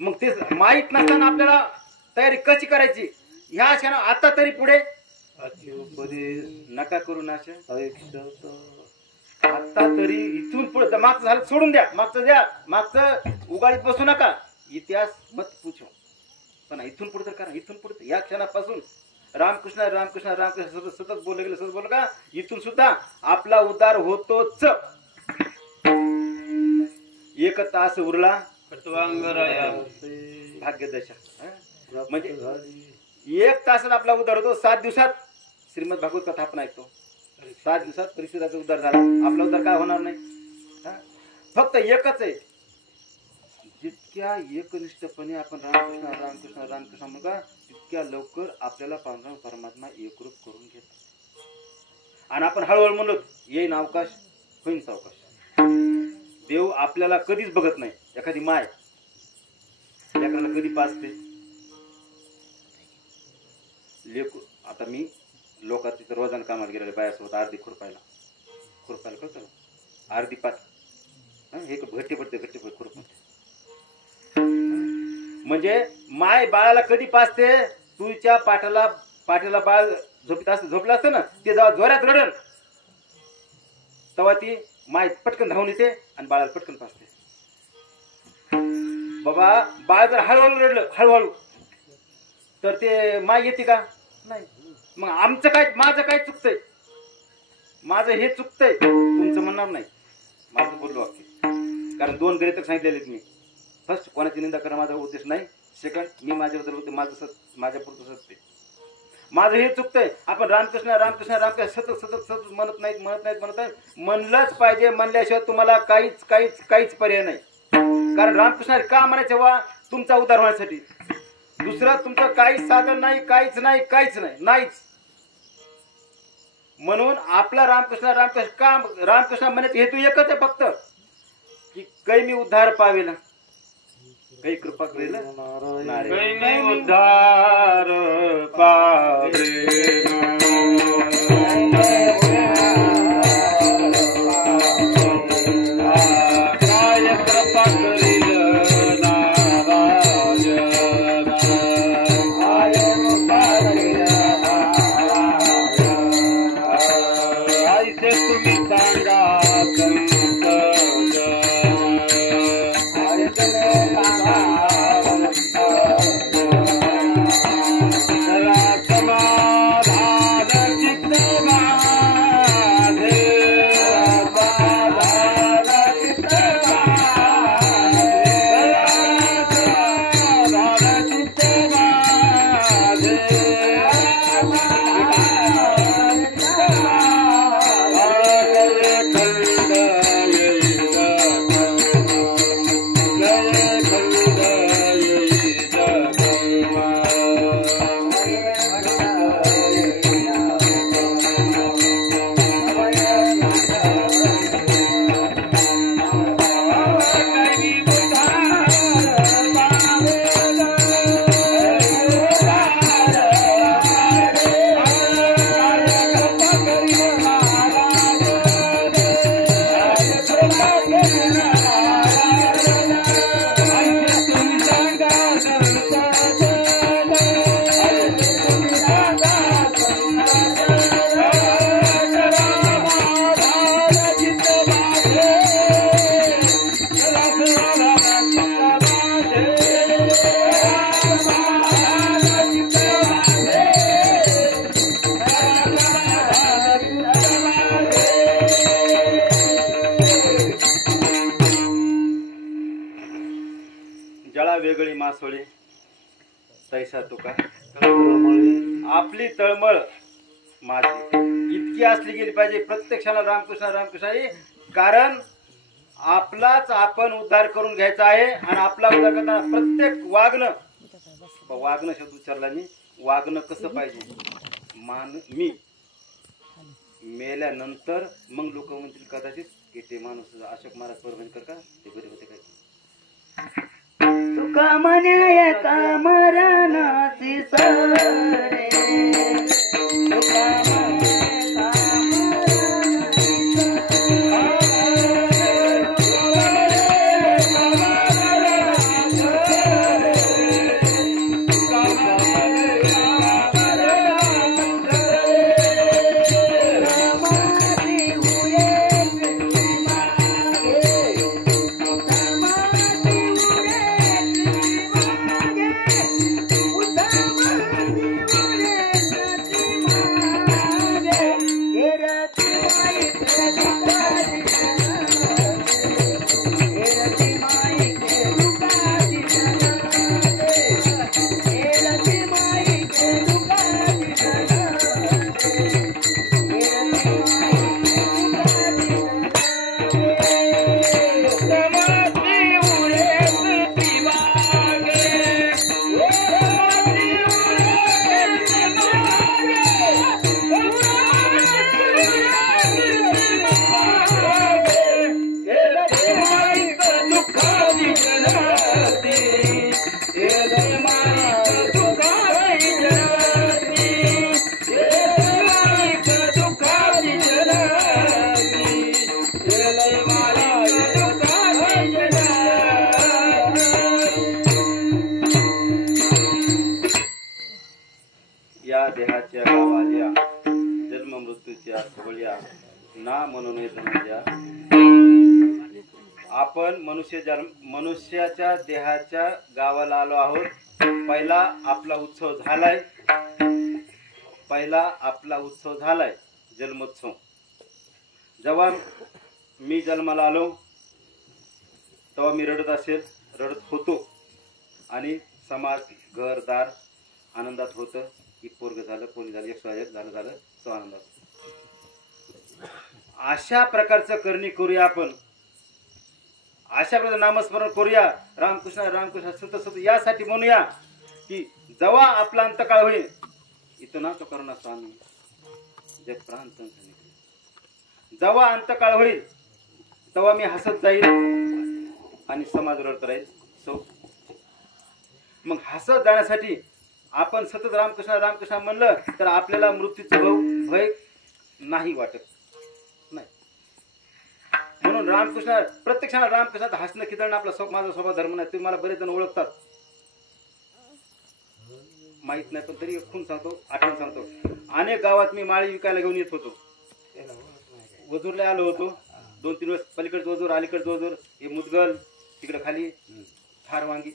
मग ते माहित नसताना आपल्याला तयारी कशी करायची ह्या क्षणा आता तरी पुढे नका करू नाश. आता तरी इथून पुढे मागचं झालं सोडून द्या, मागचं द्या, मागचं उगाळीत बसू नका. इतिहास मत पूछो, पण इथून पुढे तर करा. इथून पुढे या क्षणापासून रामकृष्ण रामकृष्ण रामकृष्ण सतत बोलले गेलं, सतत बोल का इथून सुद्धा आपला उद्धार होतोच. एक तास उरला भाग्यदशा म्हणजे 1 तासात आपला उद्धार होतो. 7 दिवसात श्रीमद भागवत कथा आपण ऐकतो. 7 दिवसात परिस्थितीचा उद्धार झाला. आपला उद्धार काय होणार नाही. फक्त एकच आहे, जितक्या एकनिष्ठपणे आपण रामकृष्ण रामकृष्ण रामकृष्ण म्हणा तितक्या लवकर आपल्याला पांडुरंग परमात्मा एकरूप करून घेतो. आणि आपण हळूहळू म्हणलो येईन अवकाश होईन सावकाश. देव आपल्याला कधीच बघत नाही. एखादी माय लेकराला कधी पाजते लेकू. आता मी लोकात तिथं रोजानं कामाला गेलेले बायासोबत अर्धी खुरपायला करतो अर्धी पाच हे घट्टे पडते खुरप. म्हणजे माय बाळाला कधी पाजते, तुझ्या पाठीला बाळ झोपलं असतं ना, ते जेव्हा जोरात रडल तेव्हा ती माय पटकन धावून येते आणि बाळाला पटकन पाजते. बाबा बाळ जर हळूहळू रडलं हळूहळू तर ते माय येते का नाही. मग आमचं काय, माझं काय चुकतंय, माझं हे चुकतंय तुमचं म्हणणार नाही, माझं बोललो वाक्य. कारण 2 गणित सांगितलेले मी. फर्स्ट, कोणाची निंदा करणं माझा उद्देश नाही. सेकंड, मी माझ्याबद्दल होते माझं माझ्यापुरतं सत्य. माझं हे चुकतंय. आपण रामकृष्ण रामकृष्ण रामकृष्ण सतत सतत सतत म्हणत नाहीत म्हणलंच पाहिजे. म्हणल्याशिवाय तुम्हाला काहीच पर्याय नाही. कारण रामकृष्ण का म्हणायचे वा तुमचा उद्धार होण्यासाठी. दुसरं तुमचं काहीच साधन नाही, काहीच नाहीच. म्हणून आपला रामकृष्ण का रामकृष्ण म्हणायचे हेतू एकच आहे फक्त, की कै मी उद्धार पावेला, काही कृपा करेल कैनी उद्धार पावेना. काय कृपा करील नारायण. ऐसे तुम्ही सांगा संत वेगळी मासोळी तैसा तुका आपली तळमळ माझी इतकी असली गेली पाहिजे प्रत्यक्षाला रामकृष्ण. कारण आपलाच आपण उद्धार करून घ्यायचा आहे. आणि आपला उद्धार करताना प्रत्येक वागणं शब्द उच्चारला मी. वागणं कसं पाहिजे, मी मेल्यानंतर मग लोक म्हणतील कदाचित की ते माणूस अशोक महाराज परभणीकर का ते बरे होते काय. तुका म्हणाय का मरणाची सरे, तुका म्हणाय का देहाच्या गावाल्या जन्म मृत्यूच्या सवळ्या ना म्हणून जन्मल्या. आपण मनुष्याच्या देहाच्या गावाला आलो आहोत. पहिला आपला उत्सव झालाय. पहिला आपला उत्सव झालाय जन्मोत्सव. जेव्हा मी जन्माला आलो तेव्हा मी रडत होतो आणि समाज घरदार आनंदात होतं की पोरग झालं, पोरी झालं, एक झालं तो आनंदात. अशा प्रकारचं करणी करूया आपण, अशा प्रकारे नामस्मरण करूया, रामकृष्ण रामकृष्ण सत सत यासाठी म्हणूया की जेव्हा आपला अंतकाळ होईल इथं ना तो करुणा स्वामी जय प्राण जेव्हा अंतकाळ होईल तेव्हा मी हसत जाईल आणि समाज रडत राहील. मग हसत जाण्यासाठी आपण सतत रामकृष्ण रामकृष्ण म्हणलं तर आपल्याला मृत्यूचं भय नाही वाटत नाही. म्हणून रामकृष्ण प्रत्येक क्षणात रामकृष्णात हसणं खिदळणं आपला माझा स्वभाव धर्म नाही. तुम्ही मला बरेच जण ओळखतात, माहित नाही, पण तरी खून सांगतो, आठवण सांगतो. अनेक गावात मी माळी विकायला घेऊन येत होतो. वजूरला आलो होतो 2-3 वेळेस. पलीकडचं वजूर, अलीकडचं वजूर, हे मुदगल, तिकडे खाली थार वांगी,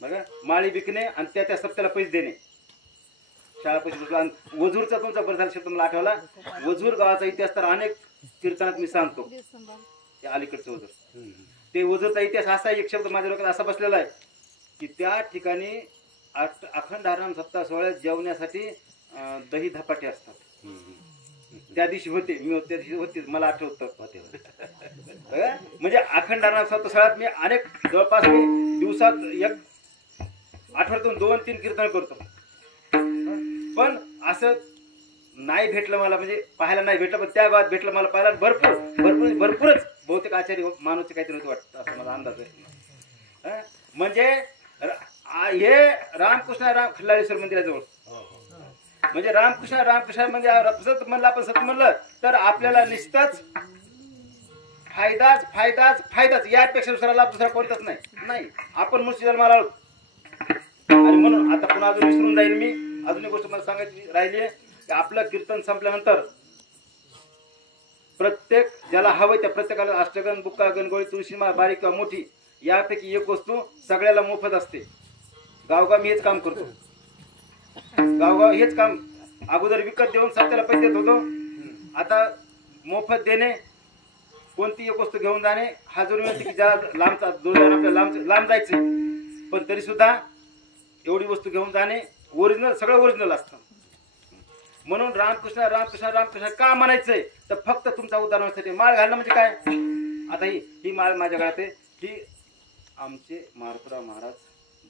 बघा माळी विकणे आणि त्या सप्त्याला पैसे देणे, शाळा पैसे बसला. आणि वजूरचा तुमचा बरं झाला शब्द मला आठवला. वजूर गावाचा इतिहास तर अनेक कीर्तनात मी सांगतो. ते अलीकडचं वजूर, ते वजूरचा इतिहास असा एक शब्द माझ्या डोक्यात असा बसलेला आहे की त्या ठिकाणी अखंड आराम सप्ताह सोहळ्यात जेवण्यासाठी दही धपाटे असतात. त्या दिवशी होते, मी त्या दिवशी होते, मला आठवतं होते. म्हणजे अखंड आराम सप्ताह सोहळ्यात मी अनेक जवळपास मी दिवसात एक आठवड्यातून 2-3 कीर्तन करतो. पण असं नाही भेटलं मला, म्हणजे पाहायला नाही भेटलं, पण त्या गावात भेटलं मला पाहायला भरपूरच बहुतेक आचार्य मानवचे काहीतरी होते वाटतं असं मला अंदाज आहे. म्हणजे हे रामकृष्ण खल्लाळेश्वर मंदिराजवळ, म्हणजे रामकृष्ण म्हणजे सत म्हणलं आपण सत म्हणलं तर आपल्याला निश्चितच फायदाच यापेक्षा दुसरा लाभ दुसरा कोणताच नाही. आपण मुळशी जन्माला आहोत. आणि म्हणून आता पुन्हा अजून विसरून जाईल मी. अजून एक गोष्ट मला सांगायची राहिली आहे की आपलं कीर्तन संपल्यानंतर प्रत्येक ज्याला हवंय त्या प्रत्येकाला अष्टगण, बुक्का, गणगोळी, तुळशीमाळ बारीक किंवा मोठी यापैकी एक वस्तू सगळ्याला मोफत असते. गावगाव मी हेच काम करतो. गावगाव हेच काम अगोदर विकत देऊन सत्याला पैसे देत होतो. आता मोफत देणे, कोणती एक वस्तू घेऊन जाणे हा जरूर नसते की ज्या लांबचा आपल्याला लांब जायचे, पण तरी सुद्धा एवढी वस्तू घेऊन जाणे ओरिजिनल, सगळं ओरिजिनल असतं. म्हणून रामकृष्ण रामकृष्ण रामकृष्ण का म्हणायचंय तर फक्त तुमचा उद्धार होण्यासाठी. माळ घालणं म्हणजे काय, आता ही माळ माझ्या गळ्यात आहे, ही आमचे मारुतीराव महाराज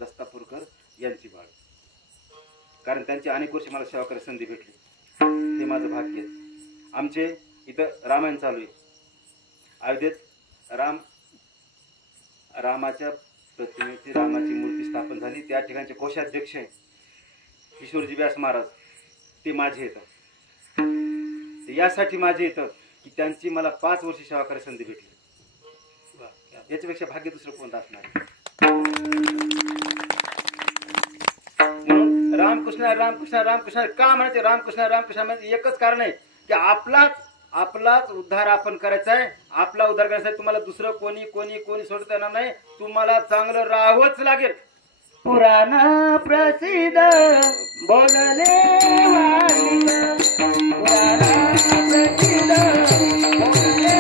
दस्तापूरकर यांची माळ, कारण त्यांची अनेक वर्षी मला सेवा करायची संधी भेटली, ते माझं भाग्य आहे. आमचे इथं रामायण चालू आहे. अयोध्येत रामाच्या प्रतिमेची, रामाची मूर्ती स्थापन झाली. त्या ठिकाणचे कोषाध्यक्ष किशोरजी व्यास महाराज ते माझे येतात. यासाठी माझे येतं की त्यांची मला 5 वर्ष सेवा करायची संधी भेटली. याच्यापेक्षा भाग्य दुसरं कोणतं असणार. म्हणून रामकृष्ण रामकृष्ण रामकृष्ण का म्हणायचे, रामकृष्ण रामकृष्ण म्हणजे एकच कारण आहे की आपलाच उद्धार आपण करायचा आहे. आपला उद्धार करण्यासाठी तुम्हाला दुसरं कोणी सोडता येणार नाही. तुम्हाला चांगलं राहावंच लागेल. पुराण प्रसिद्ध बोलले वाणिक, पुराण प्रसिद्ध बोलले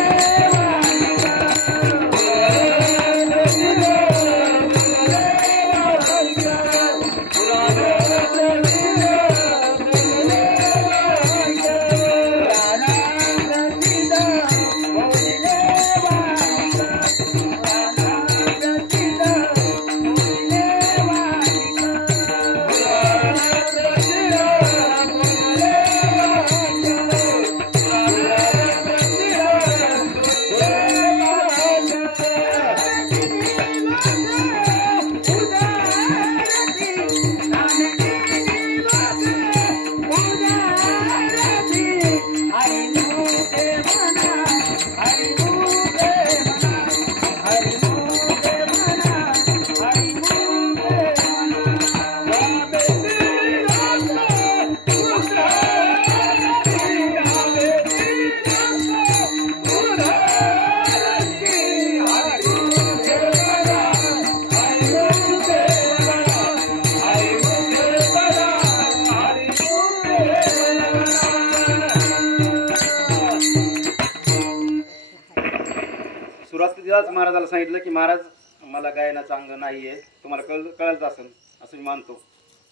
सुरुवातीलाच महाराजाला सांगितलं की महाराज मला गायना चांगलं नाहीये, तुम्हाला कळत असेल असं मी मानतो,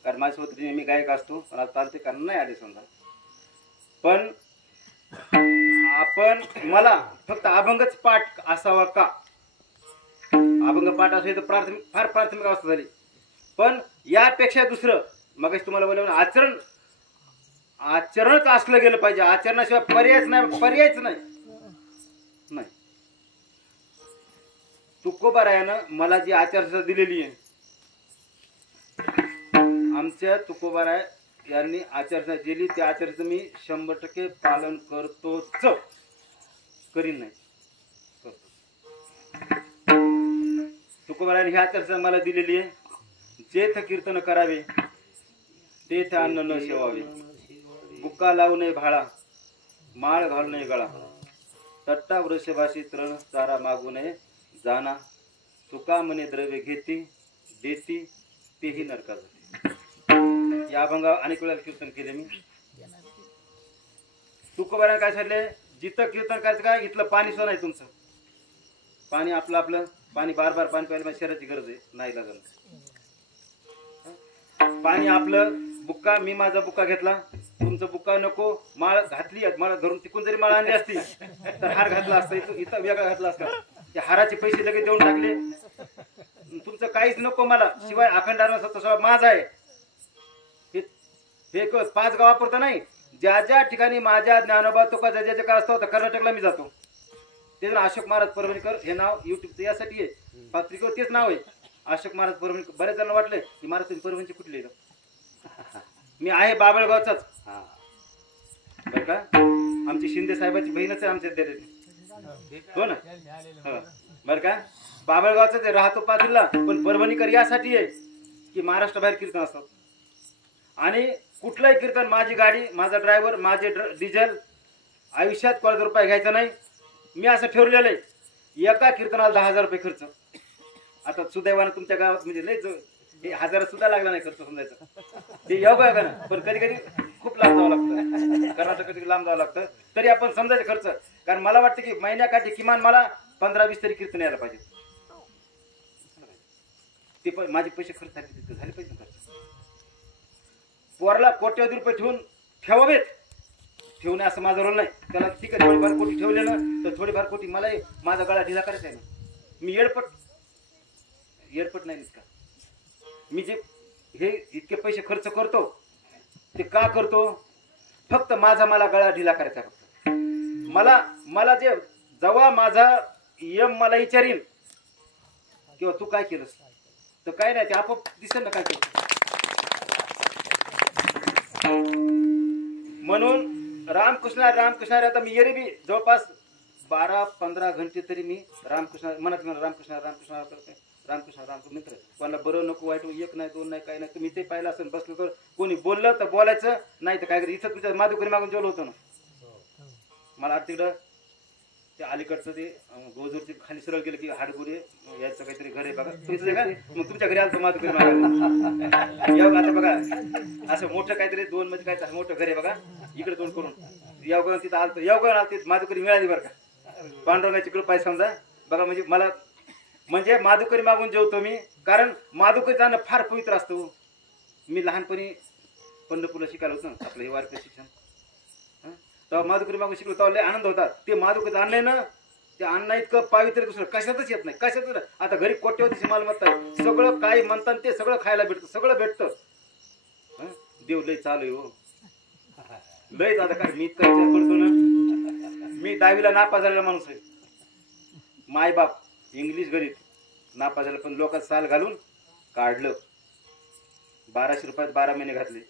कारण माझ्यासोबत नेहमी गायक असतो, पण आता तांत्रिक कारण नाही आले समजा. पण आपण मला फक्त अभंगच पाठ असावा का? अभंग पाठ असेल तर प्राथमिक फार प्राथमिक अवस्था झाली. पण यापेक्षा दुसरं मग तुम्हाला बोलवलं आचरणच असलं गेलं पाहिजे. आचरणाशिवाय पर्यायच नाही. तुकोबारायानं मला जी आचारसंहिता दिलेली आहे, आमच्या तुकोबाराय यांनी आचारसंहिता दिली, त्या आचारसंहिता मी 100% पालन करतोच, करीन नाही करतो. तुकोबारायाने ही आचारसंहिता मला दिलेली आहे. जेथ कीर्तन करावे तेथ अन्न न सेवावे, बुक्का लावू नये भाळा, माळ घालू नये गळा, तट्टा वृषभाशी तृण चारा मागू नये जाना, तुका म्हणे द्रव्य घेती देती तेही नरकात जाते. या अभंगा अनेक वेळा कीर्तन केले मी. तुकोबाराने काय सांगितले, जिथं कीर्तन करायचं काय, इथलं पाणी सुद्धा नाही तुमचं. पाणी आपलं पाणी बार पाणी प्यायला शरीराची गरज आहे, नाही लागल. पाणी आपलं, बुक्का मी माझा बुक्का घेतला, तुमचं बुक्का नको. माळ घातली, माळ धरून तिकून जरी माळ आणली असती तर हार घातला असता, इथं वेगळा घातला असता. त्या हाराचे पैसे लगेच देऊन टाकले. तुमचं काहीच नको मला, शिवाय अखंड सत्ता माझा आहे. हे 5 गाव वापरता नाही, ज्या ज्या ठिकाणी माझ्या ज्ञानोबा तुका ज्या ज्या काय असतो, कर्नाटकला मी जातो. ते अशोक महाराज परभणीकर हे नाव युट्यूबचं यासाठी आहे, पत्रिकेवर तेच नाव आहे अशोक महाराज परभणी. बरेच जण वाटले की महाराज तुम्ही परभणीचे कुठले, मी आहे बाबळगावचाच. बरं का, आमची शिंदे साहेबाची बहीणच आहे आमच्या देरे, हो ना. बरं का, बाबळगावचाच राहतो पाथरीला, पण परभणीकर यासाठी आहे की महाराष्ट्र बाहेर कीर्तन असतात. आणि कुठलंही कीर्तन, माझी गाडी, माझा ड्रायव्हर, माझे डिझेल, आयुष्यात कोणाचा रुपये घ्यायचा नाही. मी असं ठरवलेलं आहे, एका कीर्तनाला 10,000 रुपये खर्च. आता सुदैवानं तुमच्या गावात म्हणजे लय 1000 सुद्धा लागला नाही खर्च समजायचा, ते योग आहे का ना. पण कधी कधी खूप लांब जावं लागतं, कर्नाटक लांब जावं लागतं, तरी आपण समजायचं खर्च. कारण मला वाटतं की महिन्याकाठी किमान मला 15-20 तरी कीर्तन यायला पाहिजे. ते पण माझे पैसे खर्च झाले पाहिजे खर्च. पोरला कोट्यवधी रुपये ठेवावेत, ठेवणे असं माझा रोल नाही. त्याला ठीक आहे, थोडीफार कोटी ठेवले ना तर थोडीफार कोटी मला माझा गळा ढिला करायचा आहे ना. मी येडपट नाही का. मी जे हे इतके पैसे खर्च करतो ते का करतो, फक्त मला गळा ढिला करायचा. फक्त मला जे जेव्हा माझा यम मला विचारीन किंवा तू काय केलंस, तर काय नाही, ते आपोआप दिसेल ना काय केलं. म्हणून रामकृष्ण आता मी येरे बी जवळपास 12-15 घंटे तरी मी रामकृष्ण म्हणत रामकृष्ण मित्र. कोणाला बरं नको वाईट, 1 नाही 2 नाही काही नाही. तुम्ही ते पाहिलं असेल, बसलो तर कोणी बोललं तर बोलायचं, नाही तर काय करायचं. इथं तुमच्या माधुकरी मागून जेवलं होतं ना. मला तिकडं ते अलीकडचं ते गोजूरची खाली सरळ गेलं की हाडगुरे याचं काहीतरी घर आहे बघा, तुमचं का, मग तुमच्या घरी आलं माधुकरी मागायला. आता बघा असं मोठं काहीतरी 2 मध्ये काय मोठं घर आहे बघा, इकडे 2 करून यावगण तिथं आलं, यावगण आलं, तिथं माधुकरी मिळाली बरं का. पांडुरंगाची कृपा आहे समजा बघा. म्हणजे माधुकरी मागून जेवतो मी, कारण माधुकरी जाणं फार पवित्र असतं. मी लहानपणी पंढरपूरला शिकायला होतो ना, आपलं हे वारकरी शिक्षण, तेव्हा माधुकरी मागून शिकलो, तेव्हा लय आनंद होता. ते माधुकरी आणलंय ना, ते अन्न इतकं पावित्र्य दुसरं कशातच येत नाही, कशातच. आता घरी कोट्यवधीची मालमत्ता आहे, सगळं काय म्हणतात ते सगळं खायला भेटतं, सगळं भेटतं. देव लय चालू आहे हो, लय. आता काय मी इतका विचार करतो ना, मी 10वीला नापास झालेला माणूस आहे. मायबाप इंग्लिश गणित नापास झालं, पण लोकांत साल घालून काढलं. 1200 रुपयात 12 महिने घातले,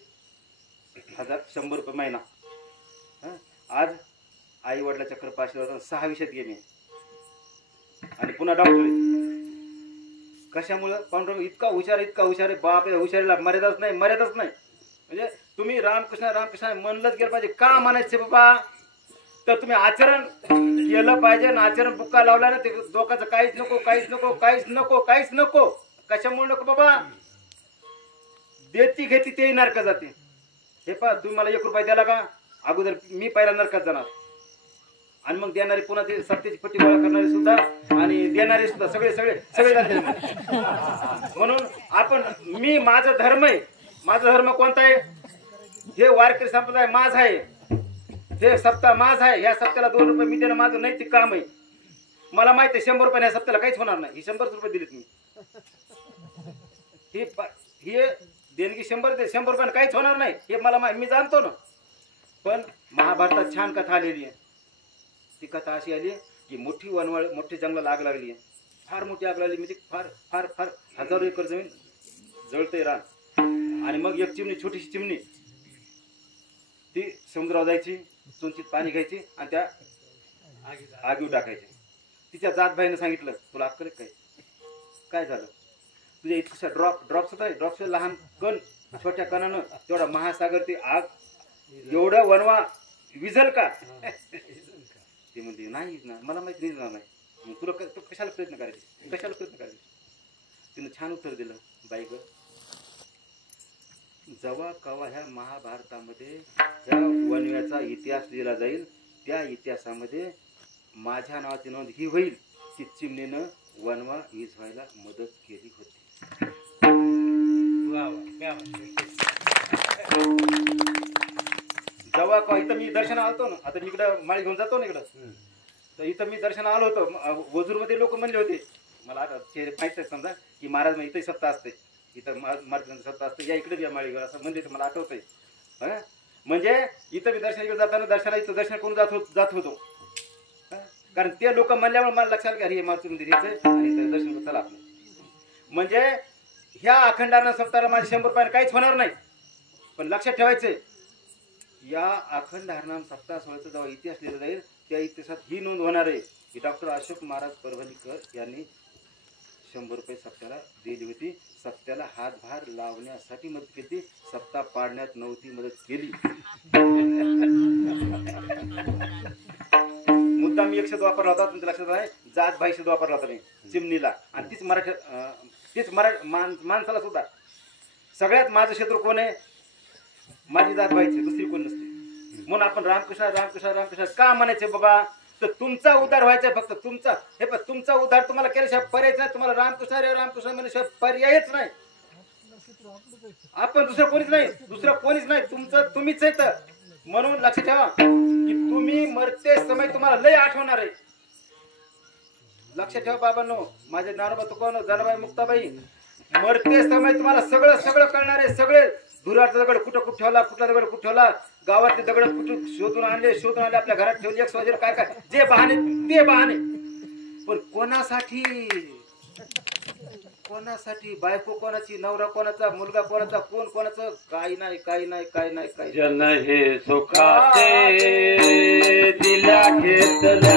100 रुपये महिना. आज आई वडिलाच्या कृपा आशीर्वाद 6 विषयात गेले आणि पुन्हा डॉक्टर. कशामुळं? पांडुरंग इतका हुशार आहे बाप, हुशारीला मर्यादाच नाही. म्हणजे तुम्ही रामकृष्ण म्हणलंच गेलं पाहिजे. का म्हणायचे बाबा, तर तुम्ही आचरण केलं पाहिजे ना. आचरण बुक्का लावला ना, ते लोकांचं काहीच नको. कशामुळे नको बाबा, देती घेती ते नरकात जाते. हे पहा, तुम्ही मला 1 रुपया द्याला का, अगोदर मी पहिला नरकात जाणार. आणि मग देणारे पुन्हा ते सत्तेची पट्टी गोळा करणारे सुद्धा आणि देणारे सुद्धा सगळे सगळे सगळे जातील. म्हणून आपण मी माझा धर्म आहे. माझा धर्म कोणता आहे? हे वारकरी संप्रदाय माझा आहे. हे सप्ताह माझा आहे. या सप्त्याला 2 रुपये मी देणं माझं नैतिक काम आहे. मला माहिती आहे 100 रुपये या सप्त्याला काहीच होणार नाही. ही 100 रुपये दिलेत मी. हे देणगी 100 रुपयानं काहीच होणार नाही हे मला मी जाणतो ना. पण महाभारतात छान कथा आलेली आहे. ती कथा अशी आली की मोठी वनवळ मोठी जंगलाला आग लागली आहे. फार मोठी आग लागली म्हणजे फार फार फार हजारो एकर जमीन जळते रान. आणि मग एक चिमणी छोटीशी चिमणी ती समुद्रावर जायची, चुंचीत पाणी घ्यायची आणि त्या आगीवर टाकायची. तिच्या जातभाईनं सांगितलं तुला अक्कल काय? काय झालं? तुझ्या इतकसा ड्रॉप्स होता. ड्रॉप्स लहान कण, छोट्या कणानं तेवढा महासागर ते आग एवढं वनवा विझल का? ते म्हणते नाही ना, मला माहिती विझणार नाही. तुला कशाला प्रयत्न करायचे? कशाला प्रयत्न करायचे? तिनं छान उत्तर दिलं. बाई ग, जेव्हा कवा ह्या महाभारतामध्ये त्या वनव्याचा इतिहास लिहिला जाईल त्या इतिहासामध्ये माझ्या नावाची नोंद ही होईल की चिमणीनं वनवा विझवायला मदत केली होती. जेव्हा का इथं मी दर्शना आलतो ना, आता मी इकडं माळी घेऊन जातो ना इकडं, तर इथं मी दर्शना आलो होतो. वजूरमध्ये लोक म्हणले होते मला आता चेहरे माहित आहे समजा की महाराज मग इथंही सत्ता असते, इथं महाराजांची सत्ता असते, या इकडे या माळीवर असं म्हणजे मला आठवत आहे. म्हणजे इथं मी दर्शन इकडे जाताना दर्शना इथं दर्शन करून जात होतो. कारण ते लोक म्हणल्यामुळे मला लक्षात घ्या हे मारुती मंदिर यायचं आणि इथं दर्शन करता चला आपलं. म्हणजे ह्या अखंडानं सप्ताहाला माझे 100 रुपयाने काहीच होणार नाही. पण लक्षात ठेवायचं या अखंड हरनाम सप्ताह सोहळ्याचा जेव्हा इतिहास लिहिला जाईल त्या इतिहासात ही नोंद होणार आहे की डॉक्टर अशोक महाराज परभणीकर यांनी 100 रुपये सप्त्याला दिली होती. सप्त्याला हातभार लावण्यासाठी मदत केली, सप्ताह पाडण्यात नव्हती मदत केली. मुद्दा मी एक शब्द वापरला होता तुमच्या लक्षात आहे, जात भाई शब्द वापरला होता नाही चिमणीला. आणि तीच माणसाला सुद्धा सगळ्यात माझं क्षेत्र कोण आहे? माझी जात भाईची, दुसरी कोण नसते. म्हणून आपण रामकृष्ण रामकृष्ण रामकृष्ण का म्हणायचे बाबा? तर तुमचा उद्धार व्हायचा फक्त तुमचा. हे पण तुमचा उद्धार तुम्हाला केल्याशिवाय पर्यायच नाही. तुम्हाला रामकृष्ण रे रामकृष्ण म्हणल्याशिवाय पर्यायच नाही. आपण दुसरं कोणीच नाही, दुसरं कोणीच नाही, तुमचं तुम्हीच आहे. तर म्हणून लक्षात ठेवा की तुम्ही मरते समय तुम्हाला लय आठवणार आहे. लक्षात ठेवा बाबांनो, माझे ज्ञानोबा तुकोबा जनाबाई मुक्ताबाई, मरते समय तुम्हाला सगळं सगळं कळणार आहे. सगळे धुराचा दगड कुठं ठेवला, कुठला दगड कुठं ठेवला, गावातले दगड कुठून शोधून आणले, आपल्या घरात ठेवले, एक वगैरे काय काय जे बहाणे ते बहाणे. पण कोणासाठी? कोणासाठी? बायको कोणाची, नवरा कोणाचा, मुलगा कोणाचा, कोण कोणाचं? काही नाही काही नाही काही नाही काही. जन हे सुखाचे दिल्या घेतल्या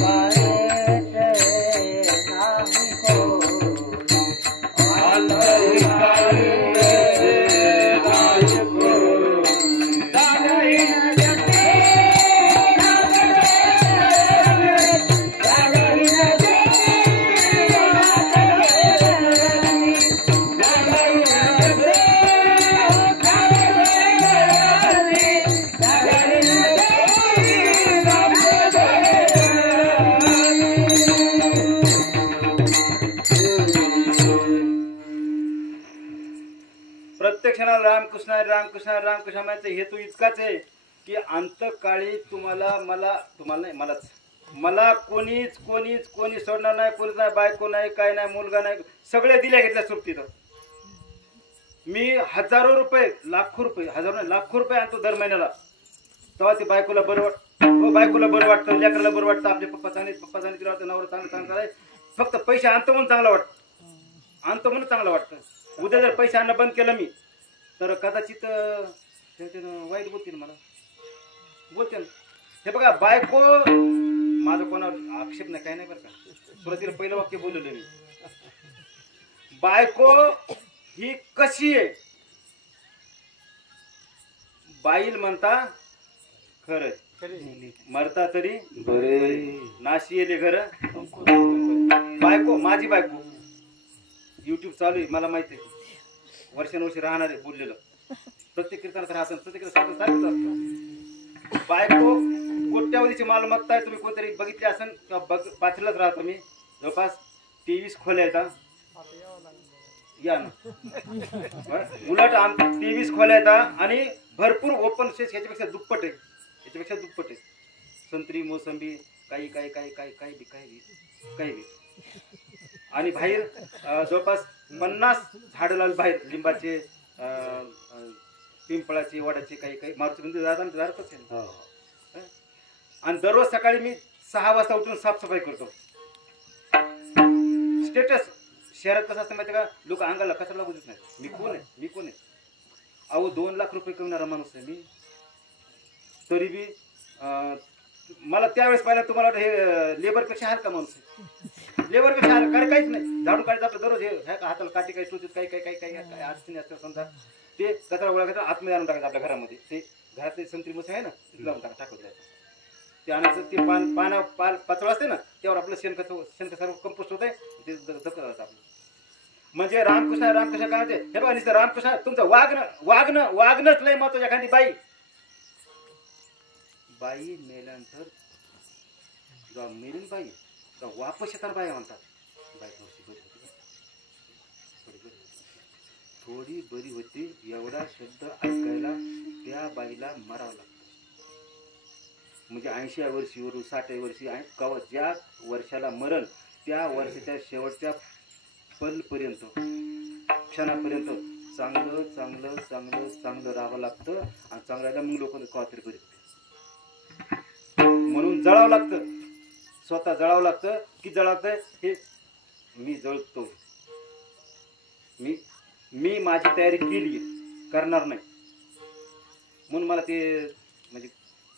Bye. रामकृष्ण हरी रामकृष्ण हरी रामकृष्ण म्हणायचा हेतू इतकाच आहे की अंतकाळी तुम्हाला नाही मला कोणी सोडणार नाही, कोणीच नाही, बायको नाही, काय नाही, मुलगा नाही, सगळे दिल्या घेतल्या सुट्टीत. मी हजारो रुपये लाखो रुपये आणतो दर महिन्याला. तेव्हा ती बायकोला बरं वाटतं, लेकराला बरं वाटतं, आपले पप्पा चांगले तिला वाटतं, नवरा चांगला आहे. फक्त पैसे आणतो म्हणून चांगलं वाटतं. उद्या जर पैसे आणणं बंद केलं मी तर कदाचित वाईट बोलतील मला. हे बघा, बायको माझा कोणावर आक्षेप नाही, काय नाही बरं का. सुरुवातीला पहिलं वाक्य बोललेलं मी. बायको ही कशी आहे, बाईल म्हणता खरं, मरता तरी बरे. नाशी येले घर. बायको, माझी बायको युट्यूब चालू आहे, मला माहिती आहे, वर्षानुवर्ष राहणार आहे, बोललेलं प्रत्येक कीर्तनात राहतं, प्रत्येक सारखंच असतं. बायको कोट्यावधीची मालमत्ता आहे. तुम्ही कोणतरी बघितली असेल किंवा वाचलंच राहतो मी. जवळपास 23 खोल्या येतात, या ना. उलट 23 खोल्या येतात आणि भरपूर ओपन स्पेस याच्यापेक्षा दुप्पट आहे. संत्री, मोसंबी, काही आणि बाहेर जवळपास 50 झाडं लावली बाहेर, लिंबाचे, पिंपळाचे, वडाचे, काही मारुती झाडच आहे. आणि दररोज सकाळी मी 6 वाजता उठून साफसफाई करतो. स्टेटस शहरात कसं असतं माहिती का, लोक अंगाला कचरा लागू देत नाही. मी कोण आहे अहो, 2 लाख रुपये कमवणारा माणूस आहे मी. तरी बी मला त्यावेळेस पाहिलं तुम्हाला वाटतं हे लेबरपेक्षा हलका माणूस आहे. लेबरपेक्षा हलका, कारण काहीच नाही. झाडून काढायचं आपलं दररोज, हे हाताला काठी काही टोचत, काही अडचणी असतात समजा, ते कचरा गोळा करायचा, आतमध्ये आणून टाकायचं आपल्या घरामध्ये. ते घरातले संत्री मस आहे ना, तिथे लावून टाकत जायचं. ते आणायचं, ते पातळ असते ना, त्यावर आपलं शेणखत सर्व कंपोस्ट होत आहे, ते धकत जातं आपलं. म्हणजे रामकृष्ण काय म्हणते, हे बघा नुसतं रामकृष्ण. तुमचं वागणंच लय महत्वाचं. एखादी बाई मेल्यानंतर जेव्हा मेलीन बाई तेव्हा वापस येतात बाया म्हणतात, बाई थोडी बरी होती. एवढा शब्द ऐकायला त्या बाईला मरावं लागतं. म्हणजे 80व्या वर्षीवरून 60व्या वर्षी ज्या वर्षाला मरण, त्या वर्षाच्या शेवटच्या पलपर्यंत, क्षणापर्यंत चांगलं राहावं लागतं. आणि चांगलं राहायला मग लोक काहीतरी बरी होते. म्हणून जळावं लागतं, स्वतः जळावं लागतं. की जळावतंय हे मी जळतो, मी माझी तयारी केली, करणार नाही. म्हणून मला ते म्हणजे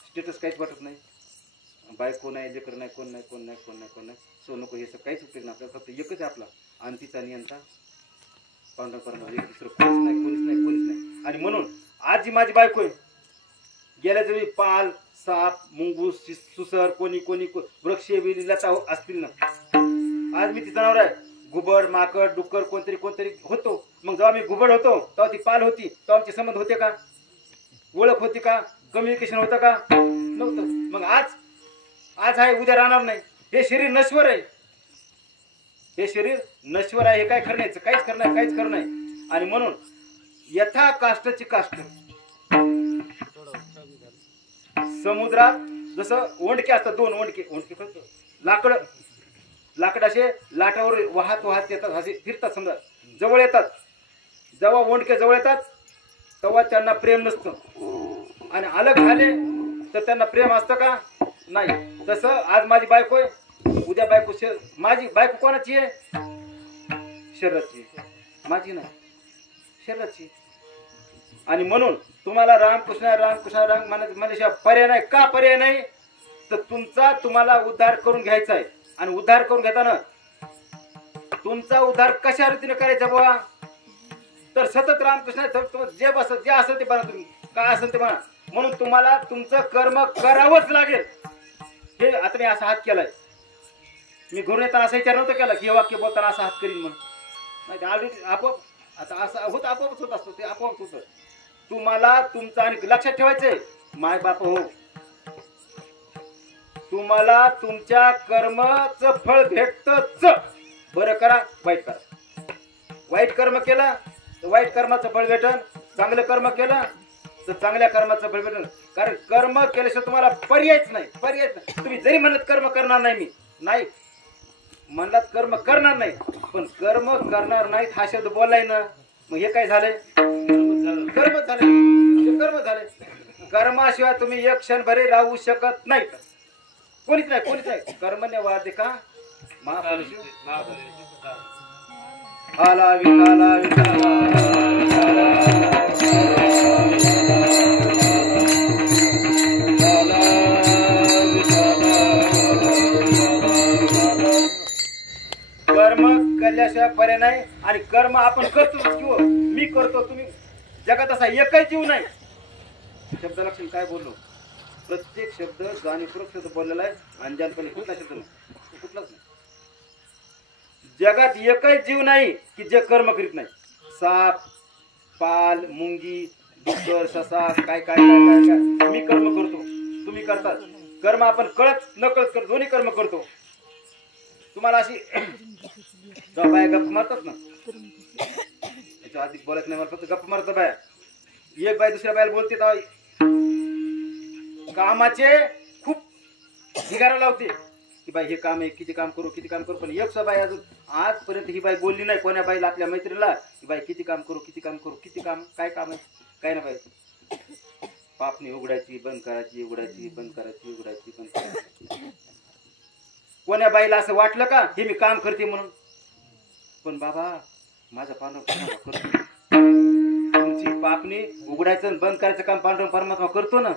स्टेटस काहीच वाटत नाही. बायको नाही, लेकर नाही, कोण नाही. सो नको, हे सगळं काहीच उपयोग नाही. आपल्याला फक्त एकच आहे आपला, आणि तिचा नियंत्रण पांडव, एक दुसरं कोणीच नाही. आणि म्हणून आज जी माझी बायको आहे, गेल्या जरी पाल, साप, मुंगूस, सुसर, कोणी वृक्ष, लता असतील ना, आज मी ती जनावर आहे. घुबड, माकड, डुक्कर कोणतरी होतो. मग जेव्हा मी घुबड होतो तेव्हा ती पाल होती, तेव्हा आमचे संबंध होते का, ओळख होती का, कम्युनिकेशन होतं का, नव्हतं. मग आज आहे, उद्या राहणार नाही. हे शरीर नश्वर आहे, हे काय खरं नाही, काहीच खरं नाही. आणि म्हणून यथा काष्टची काष्ट. समुद्रात जसं ओंडके असतात, 2 ओंडके लाकड असे लाटावर वाहत येतात, असे फिरतात. समजा जवळ येतात, जेव्हा ओंडके जवळ येतात तेव्हा त्यांना प्रेम नसतं, आणि अलग झाले तर त्यांना प्रेम असतं का, नाही. तसं आज माझी बायको आहे, उद्या माझी बायको कोणाची आहे, शरीराची, माझी नाही, शरीराची. आणि म्हणून तुम्हाला राम म्हणल्याशिवाय पर्याय नाही. का पर्याय नाही, तर तुम्हाला उद्धार करून घ्यायचा आहे. आणि उद्धार करून घेताना तुमचा उद्धार कशा रीतीने करायचा बुवा, तर सतत रामकृष्ण जे असेल ते बना, तुम्ही काय असेल ते बना. म्हणून तुम्हाला तुमचं कर्म करावंच लागेल. हे आता मी असा हात केलाय, मी घरून येताना असा विचार नव्हता केला की हे वाक्य बोलताना असा हात करीन म्हणून. नाही, ऑलरेडी आपोआप आता असं आपोआपच होत असतो, ते आपोआप होतं. तुम्हाला तुमचं, आणि लक्षात ठेवायचंय माय बाप हो, तुम्हाला तुमच्या कर्माचं फळ भेटतच. बरं करा, वाईट करा. वाईट कर्म केलं तर वाईट कर्माचं फळ भेटन, चांगलं कर्म केलं तर चांगल्या कर्माचं फळ भेटेल. कारण कर्म केल्याशिवाय तुम्हाला पर्यायच नाही. तुम्ही जरी म्हणत कर्म करणार नाही, मी नाही म्हणलात कर्म करणार नाही, पण कर्म करणार नाहीत हा शब्द बोललाय ना, मग हे काय झालंय? कर्म झाले. कर्माशिवाय तुम्ही एक क्षण भरे राहू शकत नाही. कोणीच नाही. कर्मण्य वादे का आला विठाला कर्म केल्याशिवाय पर्याय नाही. आणि कर्म आपण करतो किंवा मी करतो, तुम्ही जगात असा एकही जीव नाही. शब्द लक्षण काय बोललो? प्रत्येक शब्द जाणीवपूर्वक शब्द बोललेला आहे. अंजानपणे कुठला शब्द नाही, कुठलाच नाही. जगात एकही जीव नाही की जे कर्म करीत नाही. साप, पाल, मुंगी, डुक्कर, ससा, काय काय काय काय काय मी कर्म करतो, तुम्ही करतात. कर्म आपण कळत नकळत करतो, दोन्ही कर्म करतो. तुम्हाला अशी बाया गप्प मारतात ना, त्याच्या आधी बोलत नाही, मला फक्त गप्प मारतात बाया. एक बाई दुसऱ्या बायाला बोलते तर कामाचे खूप ढिगारा लावते की बाई हे काम आहे, किती काम करू. पण एक बाई अजून आजपर्यंत ही बाई बोलली नाही कोण्या बाईला आपल्या मैत्रीला की बाई किती काम करू, काय काम आहे, काय ना बाई. पापणी उघडायची बंद करायची, उघडायची बंद करायची. कोण्या बाईला असं वाटलं का हे मी काम करते म्हणून? पण बाबा माझा पांडुरंग करतो. तुमची पापणी उघडायचं बंद करायचं काम पांडुरंग परमात्मा करतो ना.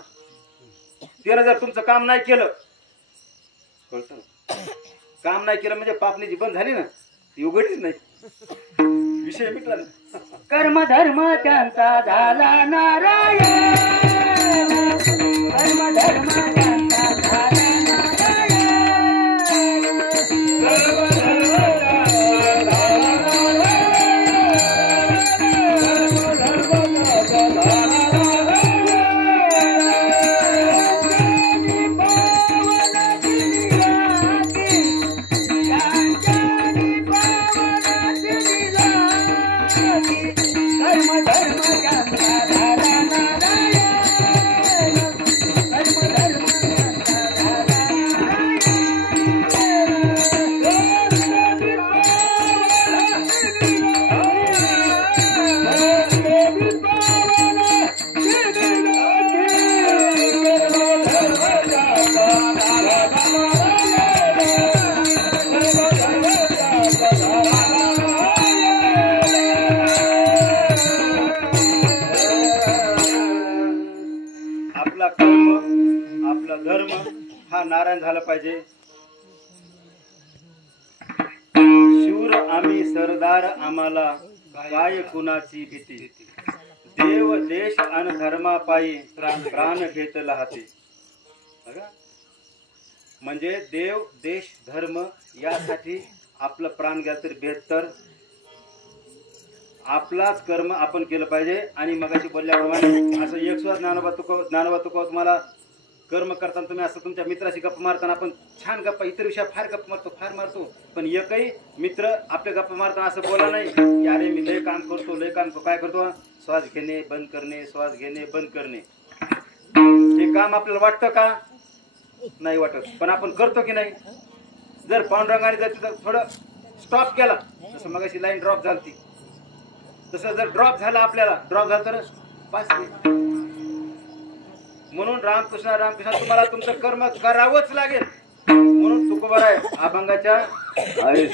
त्यानं जर तुमचं काम नाही केलं, कळतं ना, काम नाही केलं म्हणजे पापणी जी बंद झाली ना ती उघडलीच नाही, विषय मिटला ना. कर्म धर्म त्यांचा झाला नारायण, कर्म धर्म त्यांचा झाला नारायण. नारायण झालं पाहिजे. शूर आम्ही सरदार आम्हाला काय कुणाची भीती. देव देश अन धर्मा पायी प्राण घेतला हाती. म्हणजे देव देश धर्म यासाठी आपलं प्राण घ्या तर बेहतर. आपलाच कर्म आपण केलं पाहिजे. आणि मगाशी बोलल्याप्रमाणे असं एक सुद्धा ज्ञानोबा तुका तुम्हाला कर्म करताना तुम्ही असं तुमच्या मित्राशी गप्पा मारताना आपण छान गप्पा, इतर विषय फार गप्पा मारतो, पण एकही मित्र आपल्या गप्पा मारताना असं बोला नाही की अरे मी लय काम करतो. काय करतो? श्वास घेणे बंद करणे, श्वास घेणे बंद करणे. हे काम आपल्याला वाटतं का? नाही वाटत, पण आपण करतो की नाही? जर पांडुरंगाने जर तिथं थोडं स्टॉप केला, जसं मगाशी लाईन ड्रॉप झाली तसं जर ड्रॉप झाला तर पास. म्हणून रामकृष्ण तुम्हाला तुमचं कर्म करावंच लागेल. म्हणून तुकोबा आहे अभंगाच्या आई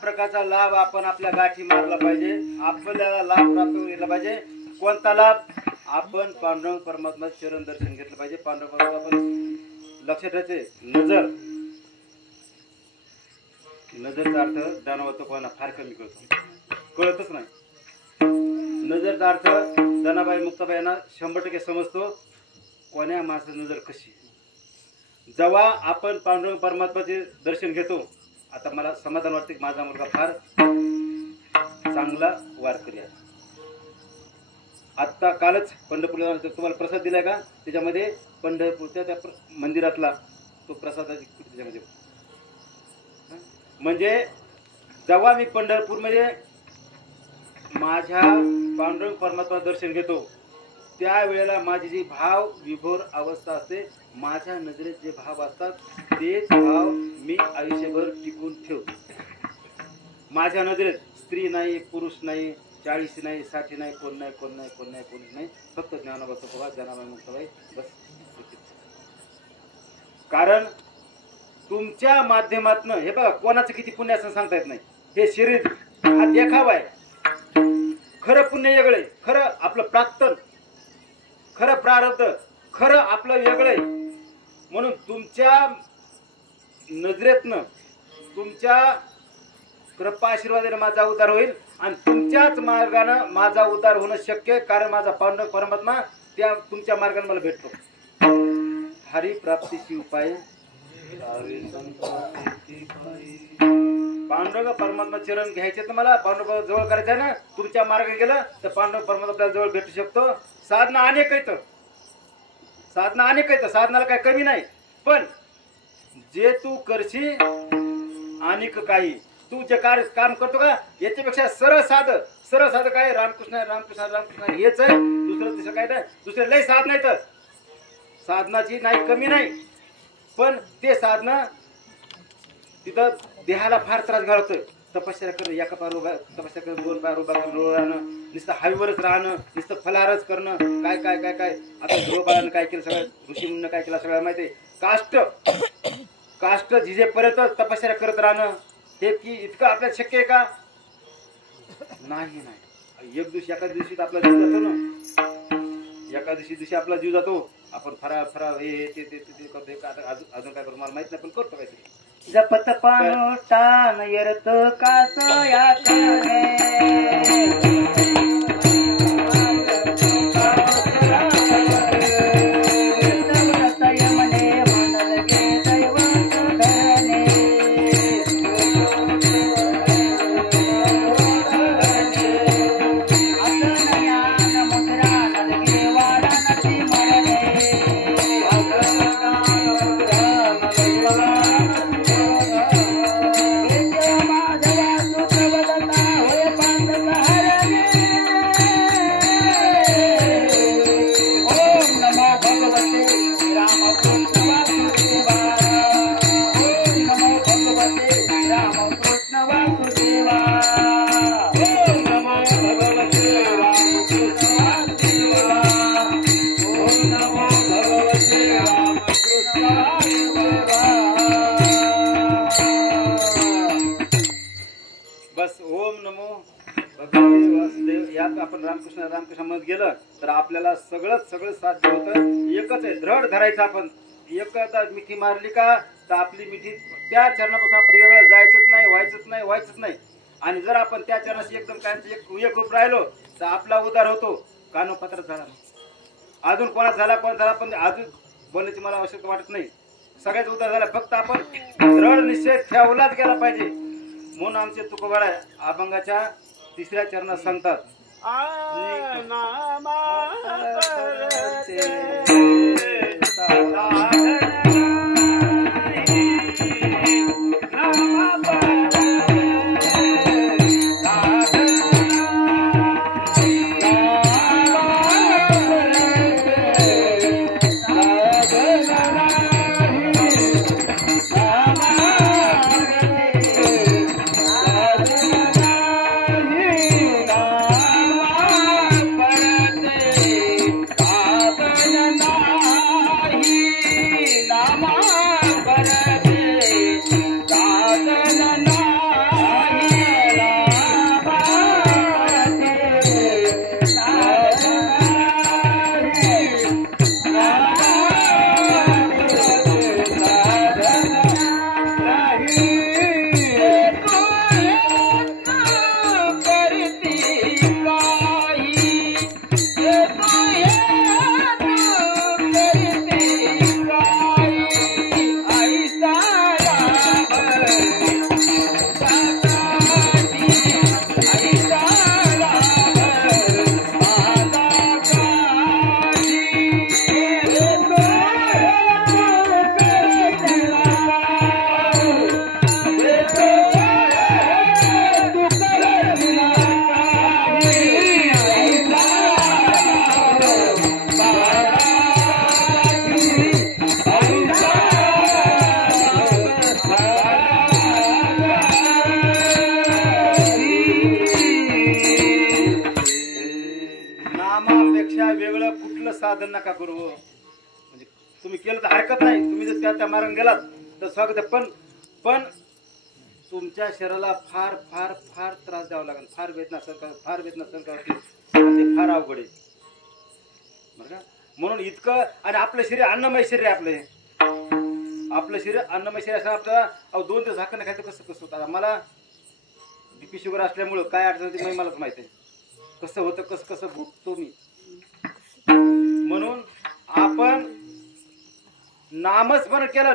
प्रकारचा लाभ आपण आपल्या गाठी मारला पाहिजे. आपल्याला लाभ प्राप्त केला पाहिजे. कोणता लाभ? आपण पांडुरंग परमात्मा चरण दर्शन घेतलं पाहिजे. पांडुरंग परमात्मा आपण लक्षात ठेवायचे. नजरचा अर्थ दानवतो कोणा फार कमी कळतच नाही. नजरचा अर्थ धनाबाई मुक्ताबाई यांना 100% समजतो. कोण्या माणसाची नजर कशी. जेव्हा आपण पांडुरंग परमात्माचे दर्शन घेतो, आता मला समाधान वाटते की माझा मुलगा फार चांगला वारकरी आहे. आत्ता कालच पंढरपूरला तुम्हाला प्रसाद दिलाय का? त्याच्यामध्ये पंढरपूरच्या त्या मंदिरातला तो प्रसादाची त्याच्यामध्ये म्हणजे जेव्हा मी पंढरपूरमध्ये माझ्या पांडुरंग परमात्मा दर्शन घेतो त्यावेळेला माझी जी भाव विभोर अवस्था असते, माझ्या नजरेत जे भाव असतात तेच भाव मी आयुष्यभर टिकून ठेवतो. माझ्या नजरेत स्त्री नाही, पुरुष नाही, 40 नाही, 60 नाही, कोण नाही, कोण नाही, कोण नाही, कोणीच नाही. फक्त ज्ञानोबा तुकोबा, ज्ञानाबाई मुक्ताबाई बस. कारण तुमच्या माध्यमातून हे बघा कोणाचं किती पुण्य असं सांगता येत नाही. हे शरीर हा देखावा आहे. खरं पुण्य वेगळे, खरं आपलं प्राक्तन, खरं प्रारब्ध, खरं आपलं वेगळं. म्हणून तुमच्या नजरेतनं तुमच्या कृपा आशीर्वादाने माझा उद्धार होईल आणि तुमच्याच मार्गानं माझा उद्धार होणं शक्य आहे. कारण माझा पांडुरंग परमात्मा त्या तुमच्या मार्गाने मला भेटतो. हरी प्राप्तीची उपाय पांडुरंग परमात्मा चरण घ्यायचे तर मला पांडुरंग जवळ करायचं आहे ना. तुमच्या मार्गाने गेलं तर पांडुरंग परमात्मा आपल्याला जवळ भेटू शकतो. साधना अनेक आहेत, साधनाला काय कमी नाही. पण जे तू करशी अनेक काही तू जे काम करतो का याच्यापेक्षा सरळ साधं काय रामकृष्ण रामकृष्ण हेच आहे. दुसरं तसं काय नाही. दुसरं लय साधना आहे तर साधनाची नाही कमी नाही. पण ते साधना तिथं देहाला फार त्रास घालतोय. तपस्या करणं, एका पार उभा तपस्या करणं, 2 पार उभा करून राहणं, नुसतं हवेवरच राहणं, नुसतं फलाहारच करणं, काय काय काय काय आता ध्रुवबाळानं काय केलं सगळं, ऋषीमुनीनं काय केलं सगळं माहिती आहे. काष्ट झिजेपर्यंत तपस्या करत राहणं हे की इतकं आपल्याला शक्य आहे का? नाही. एक दिवशी एका दिवशी आपला जीव जातो ना. एका दिवशी आपला जीव जातो. आपण फरा हे ते करतो. अजून काय करू मला माहित नाही पण करतो काहीतरी. जपत पानुष्ठान यरत कास यात आपण रामकृष्ण म्हणत गेलं तर आपल्याला सगळं साध्य होतं. एकच आहे, दृढ धरायचं. आपण एकदा मिठी मारली का तर आपली मिठी त्या चरणापासून आपण वेगळं व्हायचंच नाही. आणि जर आपण त्या चरणाशी एकदम काय एक रूप राहिलो तर आपला उद्धार होतो. कानोपत्र झाला, अजून कोणाचा झाला पण अजून बोलण्याची मला आवश्यकता वाटत नाही. सगळ्याच उद्धार झाला. फक्त आपण दृढ निश्चय ठेवलाच गेला पाहिजे. म्हणून आमचे तुकोबाराय अभंगाच्या 3ऱ्या चरणात सांगतात तुम्ही केलं तर हरकत नाही, तुम्ही जर त्या मार्गाने गेलात तर स्वागत आहे. पण तुमच्या शरीराला फार फार फार त्रास द्यावा लागेल, फार वेदना सहन करावी, फार वेदना सहन करावी, ते फार अवघड आहे बरं का. म्हणून इतकं, आणि आपलं शरीर अन्नमय शरीर आहे, आपलं शरीर अन्नमय शरीर असं आपल्याला 2 दिवस झाकण खायचं कसं होतं. आता मला बीपी शुगर असल्यामुळं काय अडचण होती मलाच माहिती आहे, कसं होतं, कसं भोगतो मी. म्हणून आपण नामस्मरण केलं.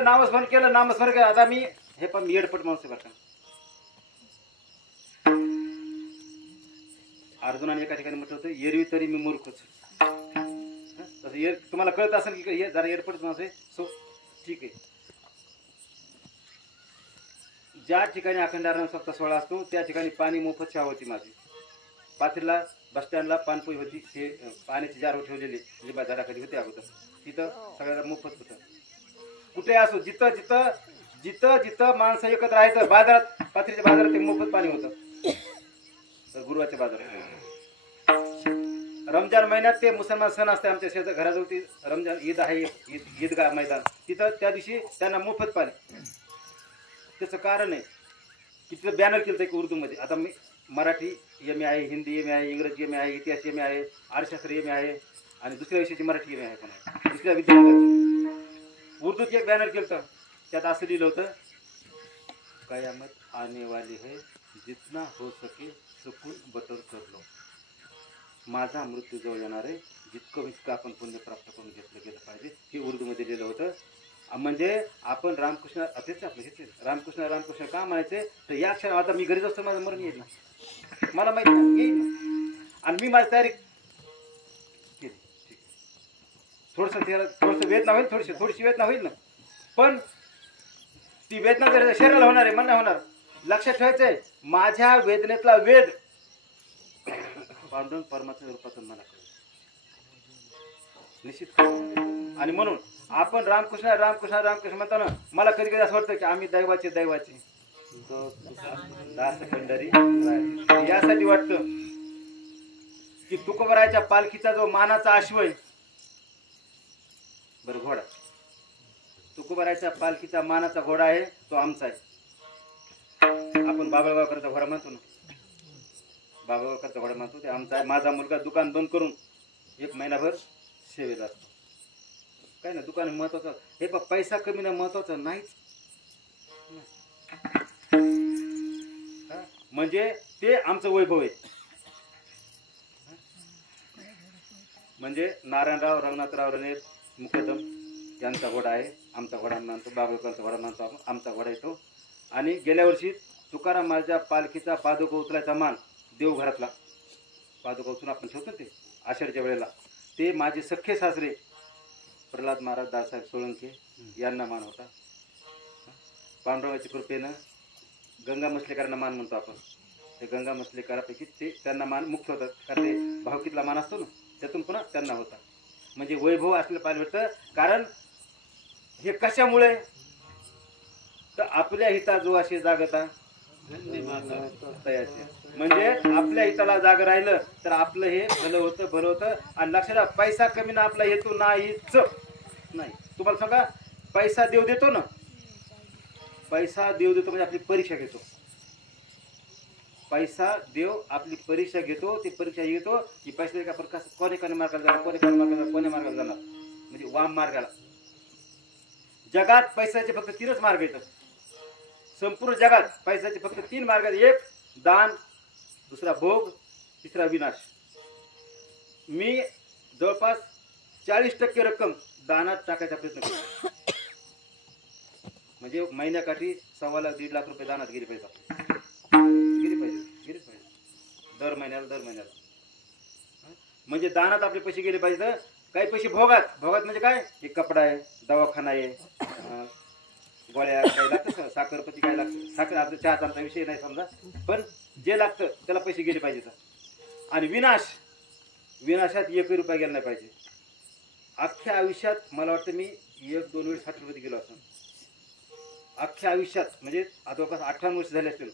आता मी हे पण मी येडपट माणूस आहे बरं का. अर्जुनाने एका ठिकाणी म्हटलं होतं, एरवी तरी मी मूर्खच. तसं तुम्हाला कळत असेल की जरा एडपट माणूस आहे, सो ठीक आहे. ज्या ठिकाणी अखंड हरिनाम सप्ताह सोहळा असतो त्या ठिकाणी पाणी मोफत सेवा होती माझी. पाथरीला बस स्टँडला पानपोई होती, ते पाण्याची जार ठेवलेली लिंबा झाडाखाली होते अगोदर, तिथं सगळ्याला मोफत होतं. कुठे असो, जिथं माणसं एकत्र राहायचं, बाजारात, पाथरीच्या बाजारात ते मोफत पाणी होतं. तर गुरुवारच्या बाजारात रमजान महिन्यात ते मुसलमान सण असते आमच्या शेतात घराजवळ, रमजान ईद आहे, ईदगाह मैदान, तिथं त्या दिवशी त्यांना मोफत पाणी. त्याचं कारण आहे की तिथं बॅनर केलं की उर्दूमध्ये. आता मी मराठी एम ए आहे, हिंदी एम ए आहे, इंग्रजी एम ए आहे, इतिहास एम ए आहे, अर्थशास्त्र एम ए आहे, आणि दुसऱ्या विषयाची मराठी एम ए आहे. पण दुसऱ्या विद्यार्थ्यांची उर्दूत एक बॅनर केलं, त्यात असं लिहिलं होतं, कयामत आने वाली है, जितना हो सके सुकून बतौर कर लो. माझा मृत्यू जवळ येणार आहे, जितकं इतकं आपण पुण्य प्राप्त करून घेतलं गेलं पाहिजे, हे उर्दूमध्ये लिहिलं होतं. म्हणजे आपण रामकृष्ण असेच आपलं हेच रामकृष्ण का म्हणायचे, तर या क्षण आता मी घरीच असतो, माझं मरण येईल ना, मला माहिती नाही येईल ना, आणि मी माझी तयारी केली. ठीक, थोडंसं वेदना होईल, थोडीशी वेदना होईल ना, पण ती वेदना जर शरीराला होणार आहे, मन नाही होणार. लक्षात ठेवायचंय, माझ्या वेदनेतला वेद पांडुरंग परमात्म्या रूपातून मला कळलं निश्चित. आणि म्हणून आपण रामकृष्ण म्हणताना मला कधी कधी असं वाटतं की आम्ही दैवाचे दास पंढरी यासाठी वाटतं की तुकोबरायच्या पालखीचा जो मानाचा अश्व आहे, बरं घोडा, तुकोबरायच्या पालखीचा मानाचा घोडा आहे, तो आमचा आहे. आपण बाबळगावकरचा घोडा म्हणतो ना, बाबळगावकरचा घोडा म्हणतो, ते आमचा आहे. माझा मुलगा दुकान बंद करून 1 महिनाभर सेवेला असतो. काय ना, दुकान महत्वाचं, हे पण पैसा कमी ना महत्वाचं नाहीच. म्हणजे ते आमचं वैभव आहे. म्हणजे नारायणराव रघुनाथराव रनेर मुकदम यांचा घोडा आहे, आमचा घोडा मानतो, बाबळकरचा घोडा मानतो आपण, आमचा घोडा येतो. आणि गेल्या वर्षी तुकाराम महाराजच्या पालखीचा पादुका उचलायचा मान, देवघरातला पादुका उचलून आपण ठेवतो ते आषाढच्या वेळेला, ते माझे सख्खे सासरे प्रल्हाद महाराज दादासाहेब सोळंके यांना मान होता. पांडुरंगाच्या कृपेनं गंगा मसलेकरांना मान म्हणतो आपण, ते गंगा मसलेकरापैकी ते त्यांना मान मुक्त होतात, कारण ते भावकीतला मान असतो ना, त्यातून पुन्हा त्यांना होता. म्हणजे वैभव असलं पाहिजे होतं. कारण हे कशामुळे, तर आपल्या हिता जो असे जागता तयाचे, म्हणजे आपल्या हिताला जाग राहिलं तर आपलं हे भलं होतं. आणि लक्षात, पैसा कमी ना आपला हेतू नाहीच नाही. तुम्हाला सांगा, पैसा देव देतो ना, पैसा देव देतो म्हणजे आपली परीक्षा घेतो. पैसा देव आपली परीक्षा घेतो, ती परीक्षा घेतो की पैसा आपण कसं कोणी मार्गाला जाणार, कोणी मार्गाला जाणार, म्हणजे वाम मार्गाला. जगात पैशाचे फक्त 3च मार्ग येतात. संपूर्ण जगात पैशाचे फक्त 3 मार्ग आहेत. एक दान, दुसरा भोग, तिसरा विनाश. मी जवळपास 40% रक्कम दानात टाकायचा प्रयत्न करतो. म्हणजे महिन्याकाठी 1.25 लाख 1.5 लाख रुपये दानात गेली पाहिजे, दर महिन्याला. म्हणजे दानात आपले पैसे गेले पाहिजे. काही पैसे भोगात म्हणजे काय, हे कपडा आहे, दवाखाना आहे, गोळ्या काय लागतं, साखरपती काय लागतं, साखर आपलं चहाचा विषय नाही समजा, पण जे लागतं त्याला पैसे गेले पाहिजेत. आणि विनाशात 1 रुपया गेला नाही पाहिजे. अख्ख्या आयुष्यात मला वाटतं मी 1-2 वेळेस हॉटेलमध्ये गेलो असं, अख्ख्या आयुष्यात, म्हणजे आता 58 वर्ष झाले असतील,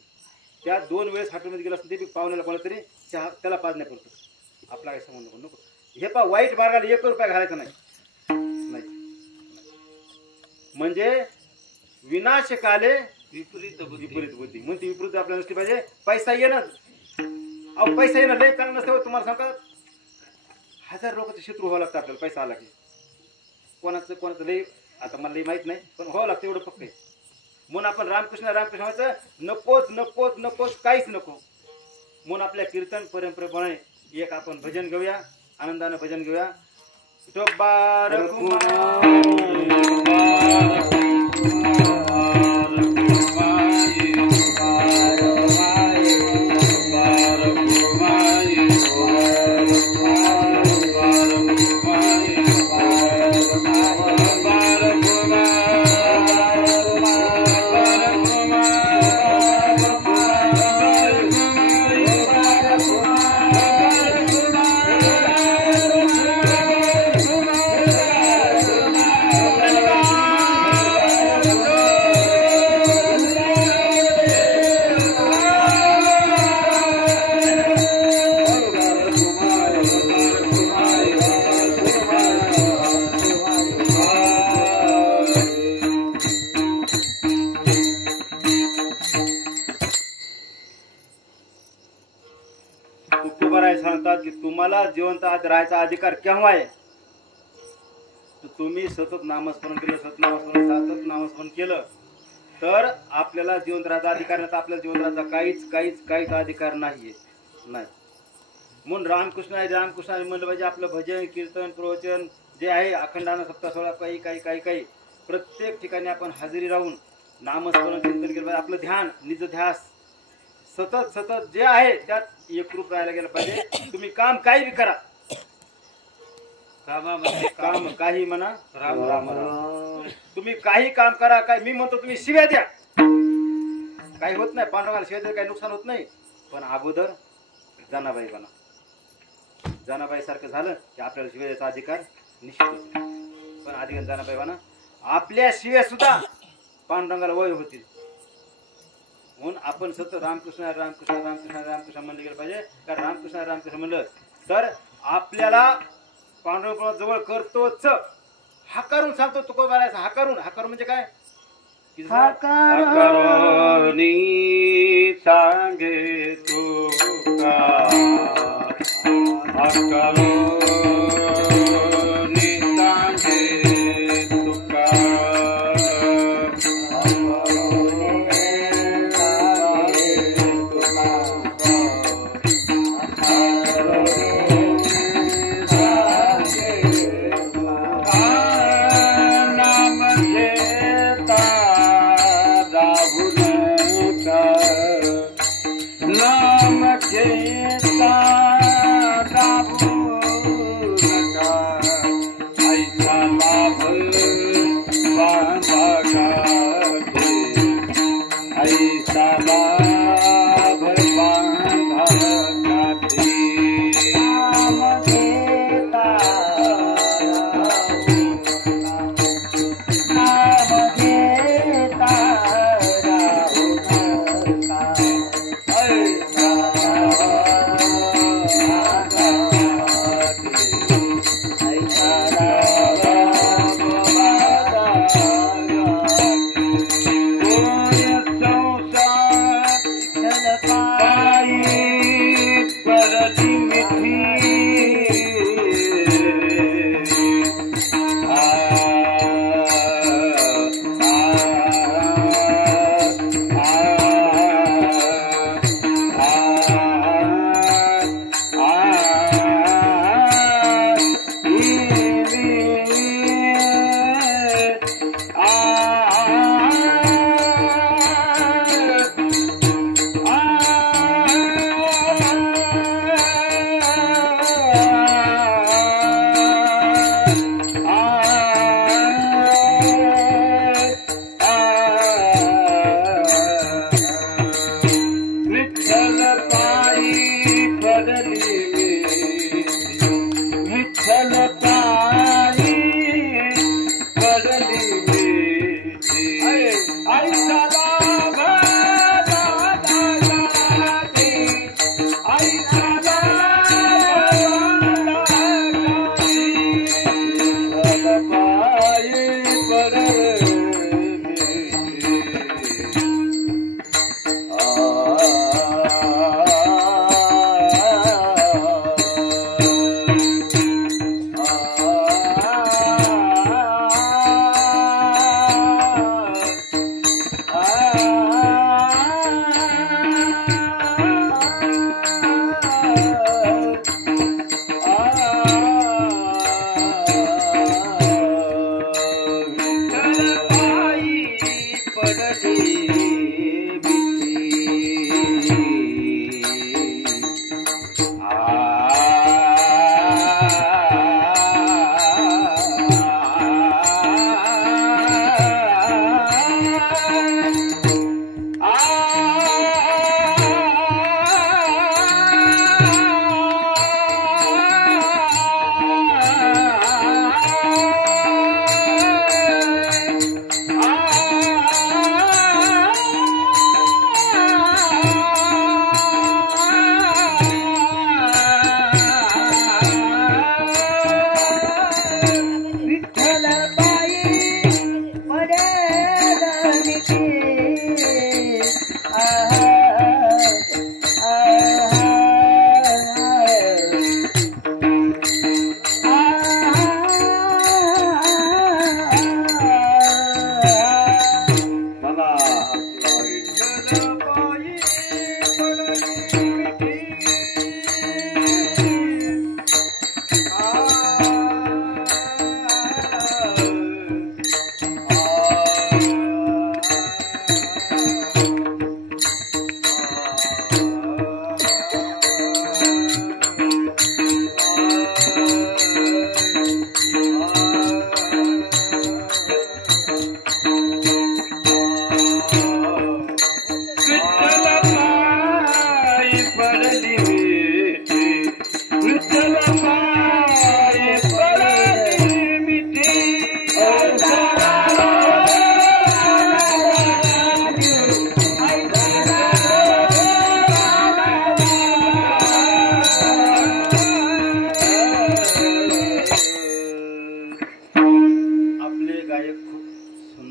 त्या 2 वेळेस हॉटेलमध्ये गेलो असतो, ते बी पाहुण्याला कोणा तरी चहा त्याला पाच नाही पडतो, आपला काही संबंध नको. हे वाईट मार्गाला 1 रुपया घालायचा नाही. म्हणजे विनाशकाले विपरीत बुद्धी. विपरीत बुद्धी. म्हणून ती विपरीत आपल्याला नसली पाहिजे. पैसा येणं, अहो पैसा येणं लय चांगलं नसतं. तुम्हाला सांगा 1000 लोकांचे शत्रू व्हावं लागतं आपल्याला पैसा आला की. कोणाचं लय आता मला लय माहित नाही, पण व्हावं लागतं एवढं पक्क आहे. म्हणून आपण रामकृष्ण व्हायचं नकोच काहीच नको. म्हणून आपल्या कीर्तन परंपरेप्रमाणे एक आपण भजन घेऊया, आनंदानं भजन घेऊया. सांगतात की तुम्हाला जिवंत राहायचा अधिकार केव्हा आहे? तर तुम्ही सतत नामस्मरण केलं, सतत नामस्मरण केलं तर आपल्याला जिवंत राहायचा अधिकार नाही. तर आपल्याला जिवंत राहायचा काहीच अधिकार नाही. म्हणून रामकृष्ण म्हणलं पाहिजे. आपलं भजन कीर्तन प्रवचन जे आहे अखंडानं 17-16 काही प्रत्येक ठिकाणी आपण हजेरी राहून नामस्मरण कीर्तन केलं पाहिजे. आपलं ध्यान निज ध्यास सतत जे आहे त्यात एकरूप राहायला गेलं पाहिजे. तुम्ही काम काही बी करा, काम काही म्हणा, राम राम राम. तुम्ही काही काम करा, काय मी म्हणतो तुम्ही शिव्या द्या, काही होत नाही. पांडवाला शिव्या द्या काही नुकसान होत नाही. पण अगोदर जनाबाई बना. जनाबाई सारखं झालं की आपल्याला शिव्या द्यायचा अधिकार निश्चित होतो. पण आधी जनाबाई बना. आपल्या शिव्या सुद्धा पांडुरंगाला वय होतील. म्हणून आपण सतत रामकृष्ण म्हणलं गेलं पाहिजे. कारण रामकृष्ण म्हणलं तर आपल्याला पांडुरंग जवळ करतोच. हाकारून सांगतो तुकोबारायचा. हाकारून म्हणजे काय? हाकारोनी सांगे तुका, हाकारोनी सांगे तुका,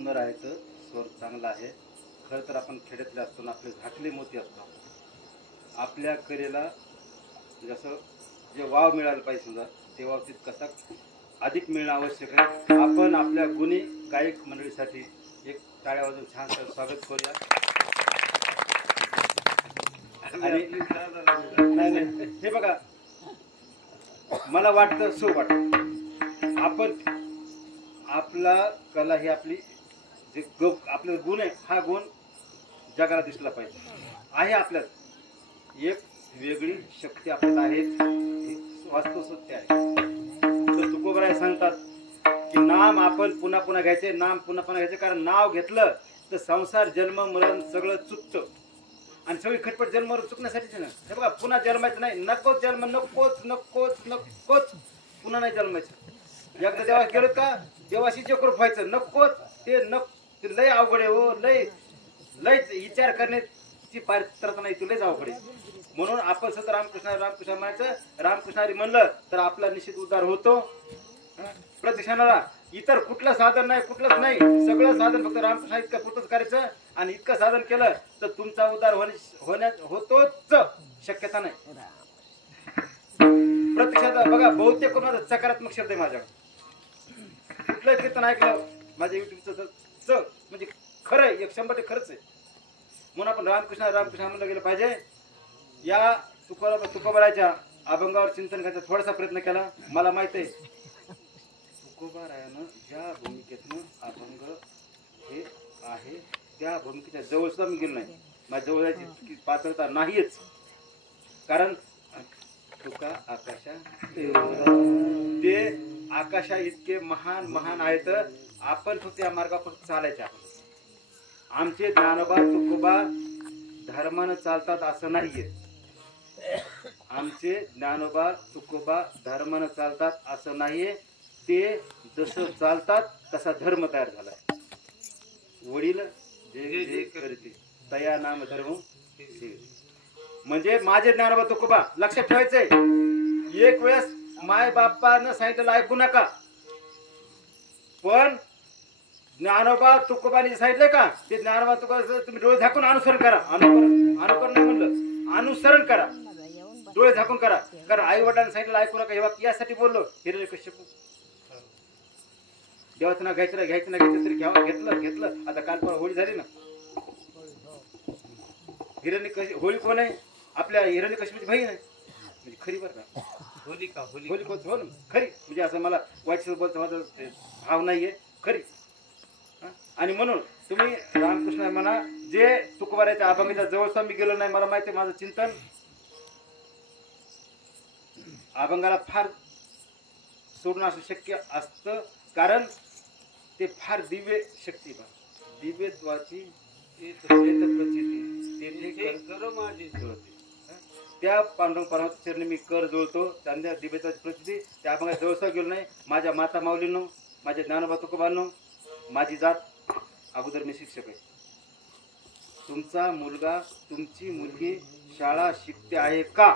हुनर आहे तर स्वर चांगला आहे. खरं तर आपण खेड्यातले असतो ना, आपले घातले मोती असतो. आपल्या कलेला जसं जे वाव मिळालं पाहिजे समजा ते वाव तितकासा अधिक मिळणं आवश्यक आहे. आपण आपल्या गुणी गायक मंडळीसाठी एक टाळ्या वाजवून छान स्वागत करूया. आणि नाही नाही हे बघा, मला वाटतं सो वाटतं आपण आपला कला ही आपली जे आपले गुण आहे हा गुण जगाला दिसला पाहिजे. आहे आपल्यात एक वेगळी शक्ती आपल्यात आहे, हे वास्तव सत्य आहे. तर तुकोबराय सांगतात की नाम आपण पुन्हा पुन्हा घ्यायचे, नाम पुन्हा पुन्हा घ्यायचे, कारण नाव घेतलं तर संसार जन्म मरण सगळं चुकतं आणि सगळी खटपट जन्म चुकण्यासाठीच ना. हे बघा, पुन्हा जन्मायचं नाही, नकोच जन्म, नकोच नकोच नकोच, पुन्हा नाही जन्मायचं. एकदा देवा गेलो का देवाशी जेकर व्हायचं, नकोच ते ते लय अवघड आहे हो, लयच विचार करण्याची पात्रता नाही, तू लयच अवघड आहे. म्हणून आपण सतत रामकृष्ण रामकृष्ण म्हणायचं. रामकृष्णारी म्हणलं तर आपला निश्चित उद्धार होतो. प्रतिक्षणाला इतर कुठलं साधन नाही, कुठलंच नाही, सगळं साधन फक्त रामकृष्ण इतकं पुरतच करायचं. आणि इतकं साधन केलं तर तुमचा उद्धार होतोच, शक्यता नाही. प्रत्यक्षात बघा, बहुतेक कोणाचा सकारात्मक शब्द आहे माझ्याकडे. कुठलं कीर्तन ऐकलं माझ्या युट्यूबचं म्हणजे खरं आहे, 100% खरंच आहे. म्हणून आपण रामकृष्ण रामकृष्ण म्हणलं गेलं पाहिजे. या तुकोबाराच्या अभंगावर चिंतन करायचा थोडासा प्रयत्न केला. मला माहित आहे तुकोबारायानं ज्या भूमिकेतनं अभंग हे आहे त्या भूमिकेच्या जवळ सुद्धा मी गेलो नाही. माझ्या जवळ जायची पात्रता नाहीच, कारण तुका आकाशा ते आकाशा इतके महान महान आहेत. आपण फक्त या मार्गावर चालायचे. आमचे ज्ञानोबा तुकोबा धर्मानं चालतात असं नाहीये. आमचे ज्ञानोबा तुकोबा धर्मानं चालतात असं नाहीये. ते जसं चालतात तसा धर्म तयार झालाय. वडील जे जे करते तया नाम धर्म म्हणजे माझे ज्ञानोबा तुकोबा. लक्षात ठेवायचंय, एक वेळेस माय बापानं सांगितलेलं ऐकू नका, पण ज्ञानोबा तुकोबाने सांगितलं का ते ज्ञानोबा तुकोबा तुम्ही डोळे झाकून अनुसरण करा. अनुकरण नाही म्हणलं, अनुसरण करा, डोळे झाकून करा. कारण आई वडिलांनी सांगितलं ऐकू नका, हे यासाठी बोललो. हिरण्यकश्यप देवाचं नाव घ्यायचं नाही तरी घ्यावा, घेतलं. आता काल होळी झाली ना, होळी कोण आहे? आपल्या हिरण्यकश्यपाची बहीण आहे, म्हणजे खरी बरं का, होली हो ना, खरी. म्हणजे असं मला वाईट बोलतो माझा भाव नाहीये, खरी. आणि म्हणून तुम्ही रामकृष्ण म्हणा, जे तुकोबाराच्या अभंगाच्या जवळ मी गेलो नाही. मला माहिती आहे माझं चिंतन अभंगाला फार सोडून असं शक्य असतं, कारण ते फार दिव्य शक्ती, दिव्यत्वाची त्या पांडुरंग परमात्म्याच्या चरणी मी कर जोडतो. त्यांच्या दिव्यत्वाची प्रचिती त्या अभंगाच्या जवळ गेलो नाही. माझ्या माता माऊलींनो, माझ्या ज्ञानोबा तुकोबांनो, माझी जात अगोदर मी शिक्षक आहे. तुमचा मुलगा तुमची मुलगी शाळा शिकते आहे का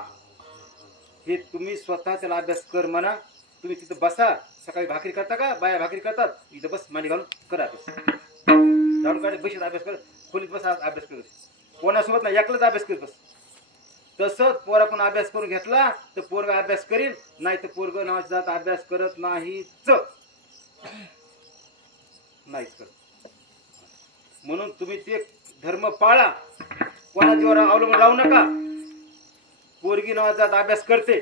हे तुम्ही स्वतः त्याला अभ्यास कर म्हणा. तुम्ही तिथं बसा. सकाळी भाकरी करता का? बाया भाकरी करतात. इथं बस, मांडी घालून करा अभ्यास. झाडून काढे बशीत अभ्यास कर, खोलीत बस अभ्यास कर. कोणासोबत नाही, एकलाच अभ्यास कर बस. तसंच पोराकडून अभ्यास करून घेतला तर पोरगा अभ्यास करील, नाही तर पोरग नावाची जात अभ्यास करत नाहीच करत. म्हणून तुम्ही ते धर्म पाळा, कोणाच्यावर अवलंबून राहू नका. पोरगी नावाची जात अभ्यास करते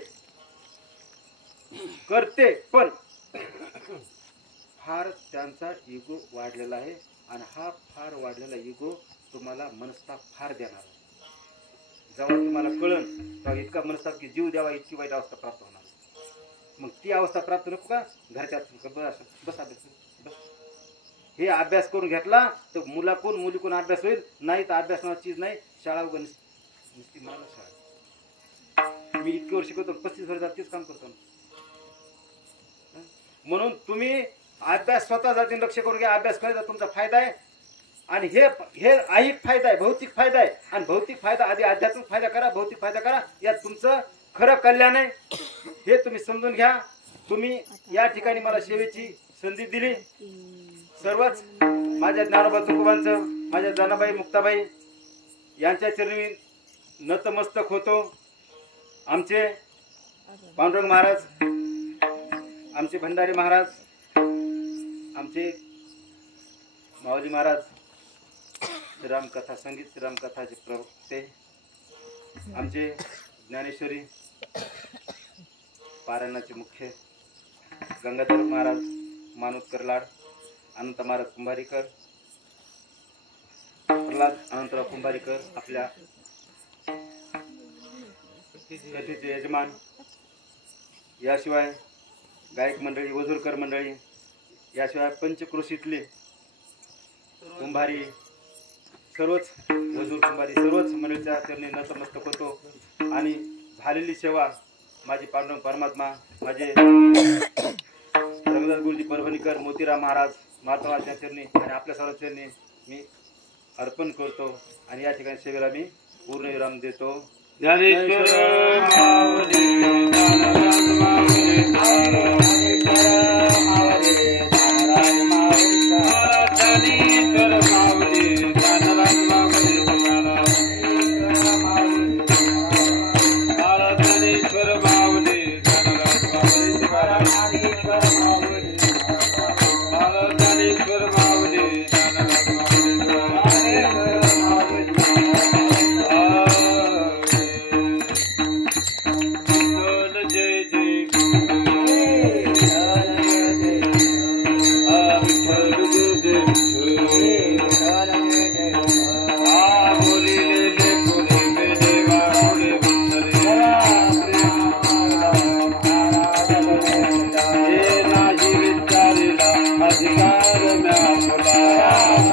पण फार त्यांचा इगो वाढलेला आहे. आणि हा फार वाढलेला इगो तुम्हाला मनस्ताप फार देणार आहे. जेव्हा तुम्हाला कळण तेव्हा इतका मनस्ताप की जीव द्यावा इतकी वाईट अवस्था प्राप्त होणार. मग ती अवस्था प्राप्त नको का? घरच्या बस अभ्यास बस. हे अभ्यास करून घेतला तर मुलाकून मुलीकून अभ्यास होईल, नाही तर अभ्यास नावाची चीज नाही. शाळा उगा नुसती मला शाळा. मी इतके वर्ष शिकवतो, 35 वर्ष तेच काम करतो. म्हणून तुम्ही अभ्यास स्वतः जातीने लक्ष करून घ्या. अभ्यास करायचा तुमचा फायदा आहे. आणि हे ऐहिक फायदा आहे, भौतिक फायदा आहे. आणि भौतिक फायदा आधी आध्यात्मिक फायदा करा, भौतिक फायदा करा. यात तुमचं खरं कल्याण आहे, हे तुम्ही समजून घ्या. तुम्ही या ठिकाणी मला सेवेची संधी दिली सर्वच माझ्या ज्ञानोबा तुकोबांचं, माझ्या जनाबाई मुक्ताबाई यांच्या चरणी नतमस्तक होतो. आमचे पांडुरंग महाराज, आमचे भंडारी महाराज, आमचे माऊली महाराज, श्रीरामकथा संगीत श्रीरामकथाचे प्रवक्ते, आमचे ज्ञानेश्वरी पारायणाचे मुख्य गंगाधर महाराज, मानोदकर लाड, अनंत महाराज कुंभारीकर, प्रल्हाद अनंतराव कुंभारीकर, आपल्या कथेचे यजमान, याशिवाय गायक मंडळी, वजूरकर मंडळी, याशिवाय पंचक्रोशीतले कुंभारी, सर्वच वजूर कुंभारी, सर्वच मंडळीच्या चरणी नतमस्तक होतो. आणि झालेली सेवा माझी पांडुरंग परमात्मा, माझे रघुदास गुरुजी परभणीकर, मोतीराम महाराज, महात्माच्या चरणी आणि आपल्या सर्व चरणी मी अर्पण करतो. आणि या ठिकाणी सेवेला मी पूर्ण विराम देतो. ज्ञानेश्वर माऊली, ज्ञानराज माऊली, ज्ञानेश्वर माऊली, ज्ञानराज माऊली, ज्ञानेश्वर माऊली, ज्ञानराज माऊली, ज्ञानेश्वर माऊली, ज्ञानराज माऊली, ज्ञानेश्वर माऊली, ज्ञानेश्वर माऊली, ज्ञानराज अधिकार